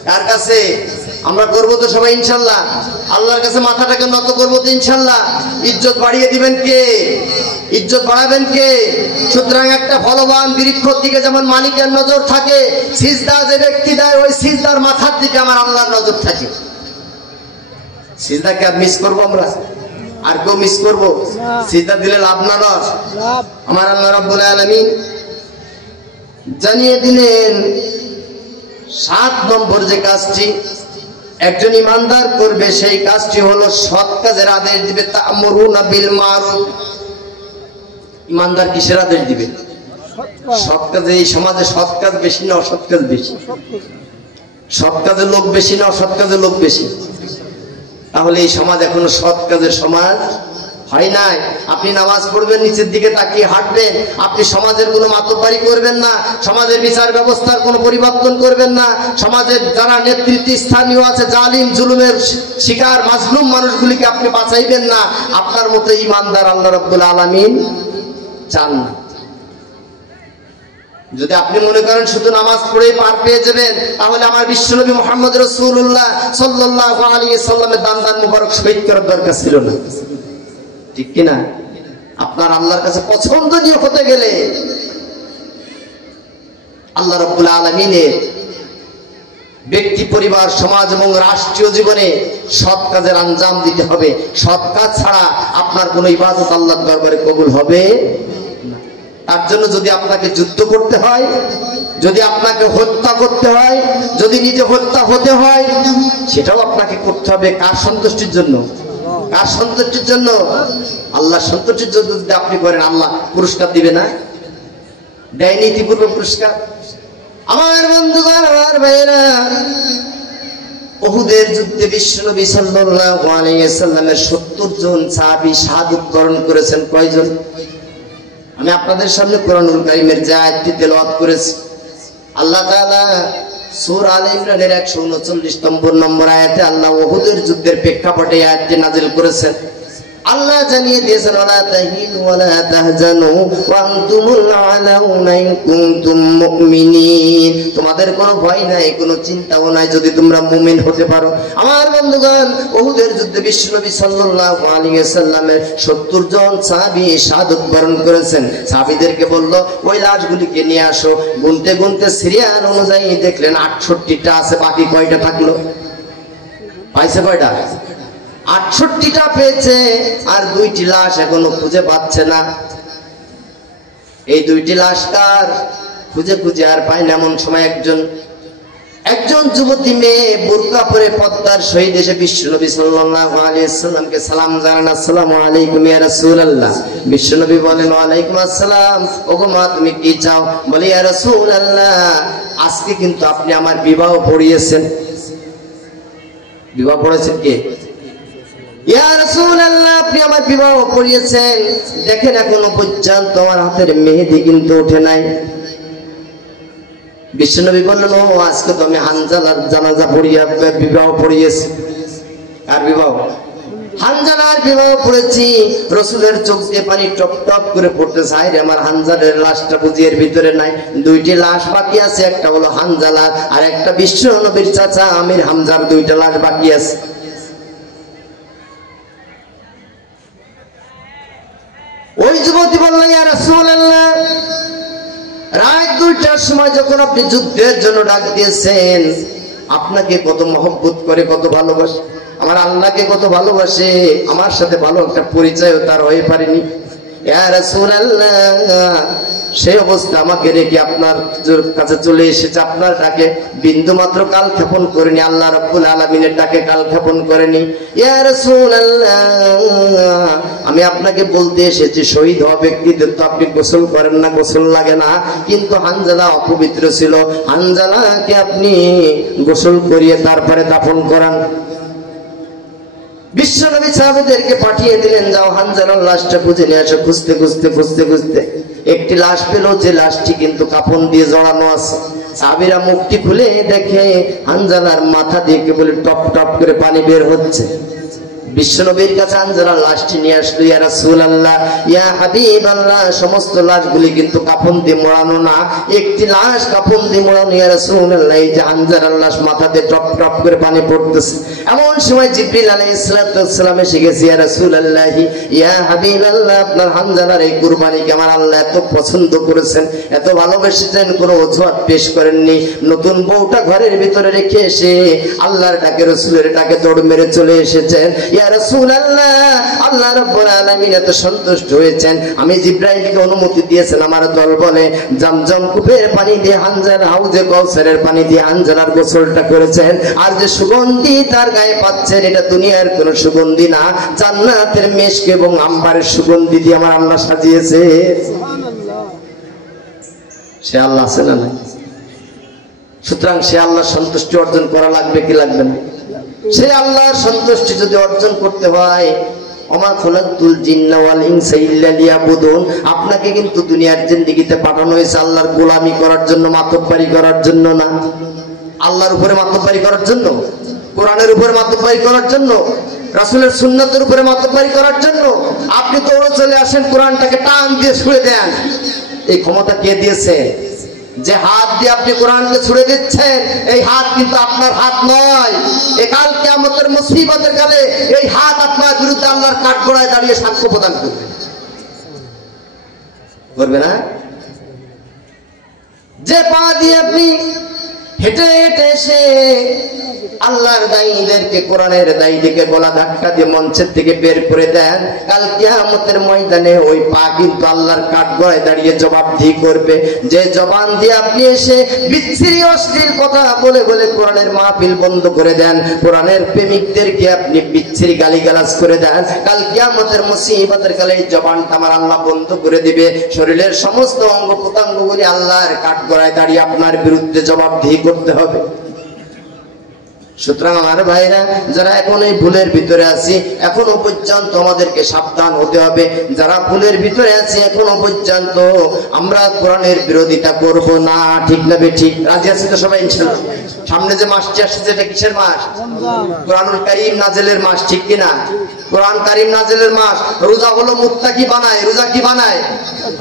কার কাছে? আমরা করবো তো সবাই ইনশাল্লাহ। আল্লাহর কাছে মাথাটাকে নত করবো তো ইনশাল্লাহ। ইজ্জত বাড়িয়ে দিবেন কে? ইজ্জত বাড়াবেন কে? সুতরাং একটা ফলবান বৃক্ষর দিকে যেমন মালিকের নজর থাকে, সিজদা যে ব্যক্তি দেয় ওই সিজদার মাথার দিকে আমার আল্লাহর নজর থাকে। সিজদাকে আর মিস করবো আমরা? আর কেউ মিস করবো? সিজদা দিলে লাভ না লস? আমার আল্লাহ রাব্বুল আলামিন জানিয়ে দিলেন 7 নম্বর যে কাজটি একজন ইমানদার করবে, সেই কাজটি হলো সৎ কাজের আদেশ দিবে। তা'মুরুনা বিল মারুফ। ইমানদার কিসের আদেশ দিবে? সৎ কাজে। এই সমাজে সৎ কাজ বেশি না অসৎ কাজ বেশি? সৎ কাজের লোক বেশি না অসৎ কাজের লোক বেশি? তাহলে এই সমাজ এখনো সৎ কাজের সমাজ হয় নাই। আপনি নামাজ পড়বেন, নিচের দিকে তাকিয়ে হাঁটবেন, আপনি সমাজের কোনো মাতব্বরি করবেন না, সমাজের বিচার ব্যবস্থার কোনো পরিবর্তন করবেন না, সমাজের যারা নেতৃত্ব স্থানীয় আছে জালিম জুলুমের শিকার মাজলুম মানুষগুলিকে আপনি বাঁচাইবেন না। আপনার মতো ইমানদার আল্লাহ রাব্বুল আলামিন চান না। যদি আপনি মনে করেন শুধু নামাজ পড়ে পার পেয়ে যাবেন, তাহলে আমার বিশ্বনবী মুহাম্মদ রাসূলুল্লাহ সাল্লাল্লাহু আলাইহি সাল্লামের দান মুবারক শহীদ করার দরকার ছিল না, ঠিক কিনা? আপনার আল্লাহর কাছে পছন্দনীয় হতে গেলে আল্লাহ রাব্বুল আলামিনের ব্যক্তি, পরিবার, সমাজ এবং রাষ্ট্রীয় জীবনে সৎ কাজের আঞ্জাম দিতে হবে। সৎ কাজ ছাড়া আপনার কোনো ইবাদত আল্লাহর দরবারে কবুল হবে না। তার জন্য যদি আপনাকে যুদ্ধ করতে হয়, যদি আপনাকে হত্যা করতে হয়, যদি নিজে হত্যা হতে হয়, সেটাও আপনাকে করতে হবে। কার সন্তুষ্টির জন্য? কার সন্তুষ্টির জন্য? আল্লাহর সন্তুষ্টির জন্য যদি আপনি করেন, আল্লাহ পুরস্কার দিবে না? দেয়নি ইতিপূর্ব পুরস্কার? আমার বন্ধুগণ, আমার ভাইয়েরা, উহুদের যুদ্ধে বিশ্বনবী সাল্লাল্লাহু আলাইহি ওয়াসাল্লামের 70 জন সাহাবী শাহাদাত বরণ করেছেন। কয়জন? আমি আপনাদের সামনে কোরআনুল কারীমের যে আয়াতটি তেলাওয়াত করেছি, আল্লাহ তাআলা সূরা আলে ইমরানের 139 নম্বর আয়াতে আল্লাহ উহুদের যুদ্ধের প্রেক্ষাপটে আয়াতটি নাযিল করেছেন। আল্লাহ জানিয়ে দিয়েছেন, ওয়ালা তাহিনু ওয়ালা তাহজানু ওয়া আনতুমুল আলাউনা ইন কুনতুম মুমিনিন। তোমাদের কোনো ভয় নাই, কোনো চিন্তাও নাই যদি তোমরা মুমিন হতে পারো। আমার বন্ধুগণ, উহুদের যুদ্ধে বিশ্বনবী সাল্লাল্লাহু আলাইহি ওয়াসাল্লামের 70 জন সাহাবী শাহাদাত বরণ করেছেন। সাহাবীদেরকে বলল, ওই লাশগুলিকে নিয়ে আসো। গুনতে গুনতে সিরিয়াল অনুযায়ী দেখলেন 68টা আছে, বাকি কয়টা থাকলো? পাইছে কয়টা? 68টা পেয়েছে, আর 2টি লাশ এখনো খুঁজে পাচ্ছে না। এই 2টি লাশ কার? খুঁজে খুঁজে আর পায় না। এমন সময় একজন যুবতী মেয়ে বুরকা পরে পদ্মার সহিত এসে বিশ্বনবী সাল্লাল্লাহু আলাইহি ওয়াসাল্লামকে সালাম জানান, আসসালামু আলাইকুম ইয়া রাসূলুল্লাহ। বিশ্বনবী বলেন, ওয়ালাইকুম আসসালাম। ওগো মা, তুমি কি চাও? বলি, ইয়া রাসূলুল্লাহ, আজকে কিন্তু আপনি আমার বিবাহ পড়িয়েছেন। বিবাহ পড়েছেন কে? ইয়া রাসূলুল্লাহ, আপনি আমার বিবাহ পড়িয়েছেন। দেখেন এখনো পর্যন্ত আমার হাতের মেহেদি কিন্তু ওঠে নাই। বিশ্বনবী বললেন, ও আজকে তো আমি হানজালার জানাজা পড়িয়ে বিবাহ পড়িয়েছি। আর বিবাহ? হানজালার বিবাহ পড়েছি। রাসূলের চোখ দিয়ে পানি টপ টপ করে পড়তেছে। হায়রে, আমার হানজালের লাশটা বুঝিয়ের ভিতরে নাই। 2টি লাশ বাকি আছে, একটা হলো হানজালার, আর একটা বিশ্বনবীর চাচা আমির হামজার 2টা লাশ বাকি আছে। ওই যুবতী বলল, ইয়া রাসূলুল্লাহ, রাত 2টার সময় যখন আপনি যুদ্ধের জন্য ডাক দিয়েছেন, আপনাকে কত মহব্বত করে, কত ভালোবাসে, আমার আল্লাহকে কত ভালোবাসে, আমার সাথে ভালো একটা পরিচয় তার হয়ে পারেনি। ইয়া রাসূলুল্লাহ, সেই অবস্থা আমাকে রেখে আপনার কাছে চলে এসেছে। আপনার ডাকে বিন্দু মাত্র কাল ক্ষেপণ করেনি, আল্লাহ রাব্বুল আলামিনের ডাকে কাল ক্ষেপণ করেনি। ইয়া রাসূলুল্লাহ, আমি আপনাকে বলতে এসেছি, শহীদ হওয়া ব্যক্তিদের তো আপনি গোসল করেন না, গোসল লাগে না, কিন্তু হানজালা অপবিত্র ছিল, হানজালাকে আপনি গোসল করিয়ে তারপরে দাফন করান। বিশ্বনবী সাহাবীদেরকে পাঠিয়ে দিলেন, যাও হানজালার লাশটা খুঁজে নিয়ে আসো। খুঁজতে খুঁজতে খুঁজতে খুঁজতে একটি লাশ পেল, যে লাশটি কিন্তু কাফন দিয়ে জড়ানো আছে। সাহাবীরা মুখটি খুলে দেখে হানজালার মাথা দিয়ে কেবল টপ টপ করে পানি বের হচ্ছে। বিশ্বনবীর কাছে হানজালার লাশটি নিয়ে আসলো। ইয়া রাসূলুল্লাহ, ইয়া হাবিবাল্লাহ, সমস্ত লাশগুলি কিন্তু কাফন দিয়ে মোড়ানো না, একটি লাশ কাফন দিয়ে মোড়ানো। ইয়া রাসূলুল্লাহ, এই যে হানজালার লাশ, মাথা দিয়ে টপ টপ করে পানি পড়তেছে। এমন সময় জিবরিল আলাইহিস সালাম এসে গেছে। ইয়া রাসূলুল্লাহ, ইয়া হাবিবাল্লাহ, আপনার হানজালার এই কুরবানিকে আমার আল্লাহ এত পছন্দ করেছেন, এত ভালোবেসেছেন, কোনো অজুহাত পেশ করেননি। নতুন বউটা ঘরের ভিতরে রেখে এসে আল্লাহর ডাকে, রাসূলের ডাকে দৌড় মেরে চলে এসেছেন। ইয়া রাসূলুল্লাহ, আল্লাহ রাব্বুল আলামিন এত সন্তুষ্ট হয়েছেন, আমি জিবরাইলকে অনুমতি দিয়েছেন আমার দল বলে জমজম কূপের পানি দিয়ে হানজালা, হাউজে কাউসারের পানি দিয়ে হানজালার গোসলটা করেছেন। আর যে সুগন্ধি তার গায়ে পাচ্ছেন, এটা দুনিয়ার কোনো সুগন্ধি না, জান্নাতের মেশক এবং আম্বারের সুগন্ধি দিয়ে আমার আল্লাহ সাজিয়েছে। সুবহানাল্লাহ। সে আল্লাহ আছে না? সুতরাং সে আল্লাহ সন্তুষ্টি অর্জন করা লাগবে কি লাগবে না? সেই আল্লাহর সন্তুষ্টি যদি অর্জন করতে হয়, ওমা খালাকতুল জিন্না ওয়াল ইনসা ইল্লা লিয়াবুদুন, আপনাকে কিন্তু দুনিয়ার জিন্দেগিতে পাঠানো হয়েছে আল্লাহর গোলামি করার জন্য, মাতব্বরি করার জন্য না। আল্লাহর উপরে মাতব্বরি করার জন্য, কোরআনের উপরে মাতব্বরি করার জন্য, রাসূলের সুন্নাতের উপরে মাতব্বরি করার জন্য। আপনি দৌড়ে চলে আসেন, কোরআনটাকে টান দিয়ে ছুঁড়ে দেন। এই ক্ষমতা কে দিয়েছে? যে হাত দিয়ে আপনি কোরআনকে ছুঁড়ে দিচ্ছেন, এই হাত কিন্তু আপনার হাত নয়। এই কাল কিয়ামতের মুসিবতের কালে এই হাত আপনার বিরুদ্ধে আল্লাহর কাঠগড়ায় দাঁড়িয়ে সাক্ষ্য প্রদান করবে, করবে না? যে পা দিয়ে আপনি হেঁটে হেঁটে এসে আল্লাহর দায়ীদেরকে, কোরআনের দায়ীদেরকে গলা ধাক্কা দিয়ে মঞ্চের থেকে বের করে দেন, কাল কিয়ামতের ময়দানে ওই পা কিন্তু আল্লাহর কাঠগড়ায় দাঁড়িয়ে জবাবদিহি করবে। যে জবান দিয়ে আপনি এসে বিচ্ছিরি অশ্লীল কথা বলে বলে কোরআনের মাহফিল বন্ধ করে দেন, কোরআনের প্রেমিকদেরকে আপনি বিচ্ছিরি গালিগালাজ করে দেন, কাল কিয়ামতের মুসিবতের কালে এই জবানটা আমার আল্লাহ বন্ধ করে দিবে। শরীরের সমস্ত অঙ্গ প্রত্যঙ্গগুলি আল্লাহর কাঠগড়ায় দাঁড়িয়ে আপনার বিরুদ্ধে জবাবদিহি করতে হবে। সুতরাং আমার ভাইরা, যারা এখন এই ভুলের ভিতরে আছি, এখনো পর্যন্ত আমাদেরকে সাবধান হতে হবে। যারা ভুলের ভিতরে আছি এখনো পর্যন্ত, আমরা কোরআনের বিরোধিতা করব না। ঠিক না বেঠিক? রাজি আছি তো সবাই ইনশাআল্লাহ? সামনে যে মাসটি আসছে, এটা কিসের মাস? কোরআনুল কারীম নাজিলের মাস, ঠিক কিনা? কোরআন কারীম নাজিলের মাস। রোজা হলো মুত্তাকি বানায়, রোজা কি বানায়?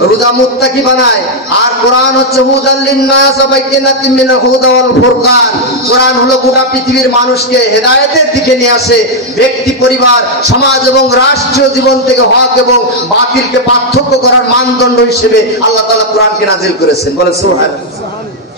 রোজা মুত্তাকি বানায়। আর কোরআন হচ্ছে হুদাল লিন্নাস ওয়া বাইয়িনাতিন মিনাল হুদা ওয়াল ফুরকান। কোরআন হলো গোটা পৃথিবীর মানুষকে হেদায়েতের দিকে নিয়ে আসে। ব্যক্তি, পরিবার, সমাজ এবং রাষ্ট্রীয় জীবন থেকে হক এবং বাতিলকে পার্থক্য করার মানদণ্ড হিসেবে আল্লাহ তাআলা কোরআনকে নাজিল করেছেন। বলেন সুবহানাল্লাহ।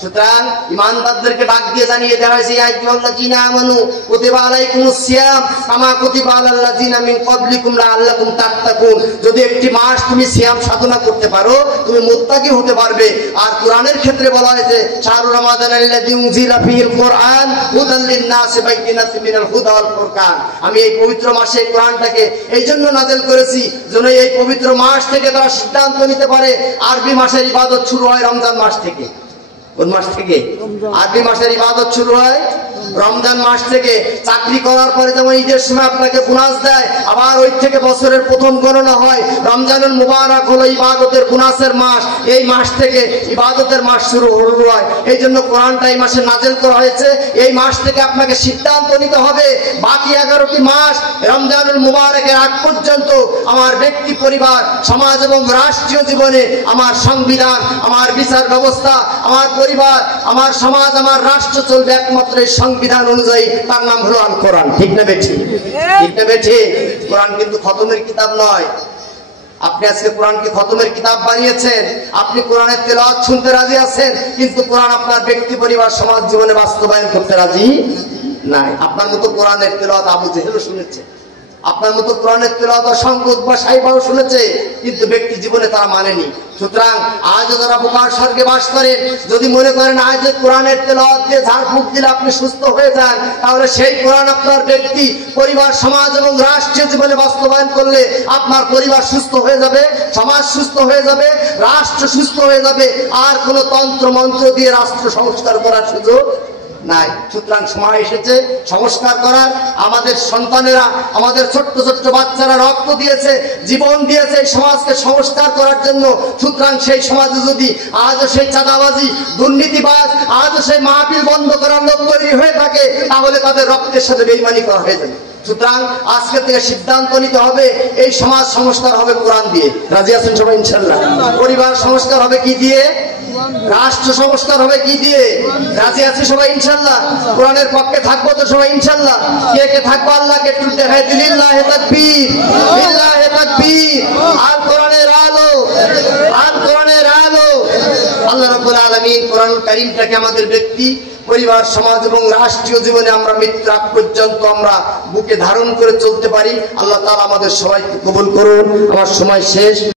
সুতরাং ইমানদারদেরকে ডাক দিয়ে জানিয়ে দেওয়া হয়েছে, ইয়া আইয়ুহাল্লাযীনা আমানু কুতিবা আলাইকুমুস সিয়াম কামা কুতিবা আলাল্লাযীনা মিন ক্বাবলিকুম লাআল্লাকুম তাত্তাকুন। যদি একটি মাস তুমি সিয়াম সাধনা করতে পারো, তুমি মুত্তাকি হতে পারবে। আর কোরআনের ক্ষেত্রে বলা হয়েছে, শাহরু রমাদানাল্লাযী উনজিলা ফীহিল কুরআন হুদাল লিন-নাসি বাইয়িনাতিন মিনাল হুদা ওয়াল ফুরকান। আমি এই পবিত্র মাসে কোরআনটাকে এই জন্য নাযিল করেছি যেন এই পবিত্র মাস থেকে তারা সিদ্ধান্ত নিতে পারে। আরবি মাসের ইবাদত শুরু হয় রমজান মাস থেকে। কোন মাস থেকে? আরবি মাসের ইবাদত শুরু হয় রমজান মাস থেকে। চাকরি করার পরে যেমন ঈদের সময় আপনাকে বোনাস দেয়, আবার ওই থেকে বছরের প্রথম গণনা হয়। রমজানুল মুবারক হলো ইবাদতের বোনাসের মাস। এই মাস থেকে ইবাদতের মাস শুরু হয়। এই জন্য কোরআনটা এই মাসে নাযিল করা হয়েছে। এই মাস থেকে আপনাকে সিদ্ধান্ত নিতে হবে, বাকি 11টি মাস রমজানুল মুবারকের আগ পর্যন্ত আমার ব্যক্তি, পরিবার, সমাজ এবং রাষ্ট্রীয় জীবনে আমার সংবিধান, আমার বিচার ব্যবস্থা, আমার পরিবার, আমার সমাজ, আমার রাষ্ট্র চলবে একমাত্র এই সংবিধান অনুযায়ী। তার নাম হলো আল কোরআন। ঠিক না বেঠিক? ঠিক না বেঠিক? কোরআন কিন্তু খতমের কিতাব নয়। আপনি আজকে কোরআনকে খতমের কিতাব বানিয়েছেন, আপনি কোরআনের তেলাওয়াত শুনতে রাজি আছেন, কিন্তু কোরআন আপনার ব্যক্তি, পরিবার, সমাজ জীবনে বাস্তবায়ন করতে রাজি নাই। আপনার মতো কোরআনের তেলাওয়াত আবু জেহেলও শুনেছে, আপনার মতো কোরআনের তেলাওয়াত সংগত বা সাইবাও শুনেছে, কিন্তু ব্যক্তি জীবনে তারা মানেনি। সুতরাং আজ যারা বোকার স্বর্গে বাস করেন, যদি মনে করেন আজ কোরআনের তেলাওয়াত দিয়ে ঝাড়ফুঁক দিলে আপনি সুস্থ হয়ে যান, তাহলে সেই কোরআন আপনার ব্যক্তি, পরিবার, সমাজ এবং রাষ্ট্রীয় জীবনে বাস্তবায়ন করলে আপনার পরিবার সুস্থ হয়ে যাবে, সমাজ সুস্থ হয়ে যাবে, রাষ্ট্র সুস্থ হয়ে যাবে। আর কোনো তন্ত্র মন্ত্র দিয়ে রাষ্ট্র সংস্কার করার সুযোগ নাই। সুতরাং সময় এসেছে সংস্কার করার। আমাদের সন্তানেরা, আমাদের ছোট্ট ছোট্ট বাচ্চারা রক্ত দিয়েছে, জীবন দিয়েছে এই সমাজকে সংস্কার করার জন্য। সুতরাং সেই সমাজে যদি আজও সেই চাঁদাবাজি, দুর্নীতিবাজ, আজও সেই মাহফিল বন্ধ করার লোক তৈরি হয়ে থাকে, তাহলে তাদের রক্তের সাথে বেঈমানি করা হয়ে যাবে। সুতরাং আজকে থেকে সিদ্ধান্ত নিতে হবে, এই সমাজ সংস্কার হবে কোরআন দিয়ে। রাজি আছেন সবাই ইনশাআল্লাহ? পরিবার সংস্কার হবে কি দিয়ে? রাষ্ট্র সংস্কার হবে কি দিয়ে? রাজি আছি সবাই ইনশাআল্লাহ? কোরআনের পক্ষে থাকবো তো সবাই ইনশাআল্লাহ? কে কে থাকবো আল্লাহকে একটু দেখাই দিন। লিল্লাহি তাকবীর, লিল্লাহি তাকবীর। আর কোরআনের আলো, আর কোরআনের আলো। আল্লাহ রাব্বুল আলামিন কোরআনুল কারীমটাকে আমাদের ব্যক্তি, পরিবার, সমাজ এবং রাষ্ট্রীয় জীবনে আমরা মৃত্যু আগ পর্যন্ত আমরা বুকে ধারণ করে চলতে পারি। আল্লাহ তাআলা আমাদের সবাইকে কবুল করুন। আমার সময় শেষ।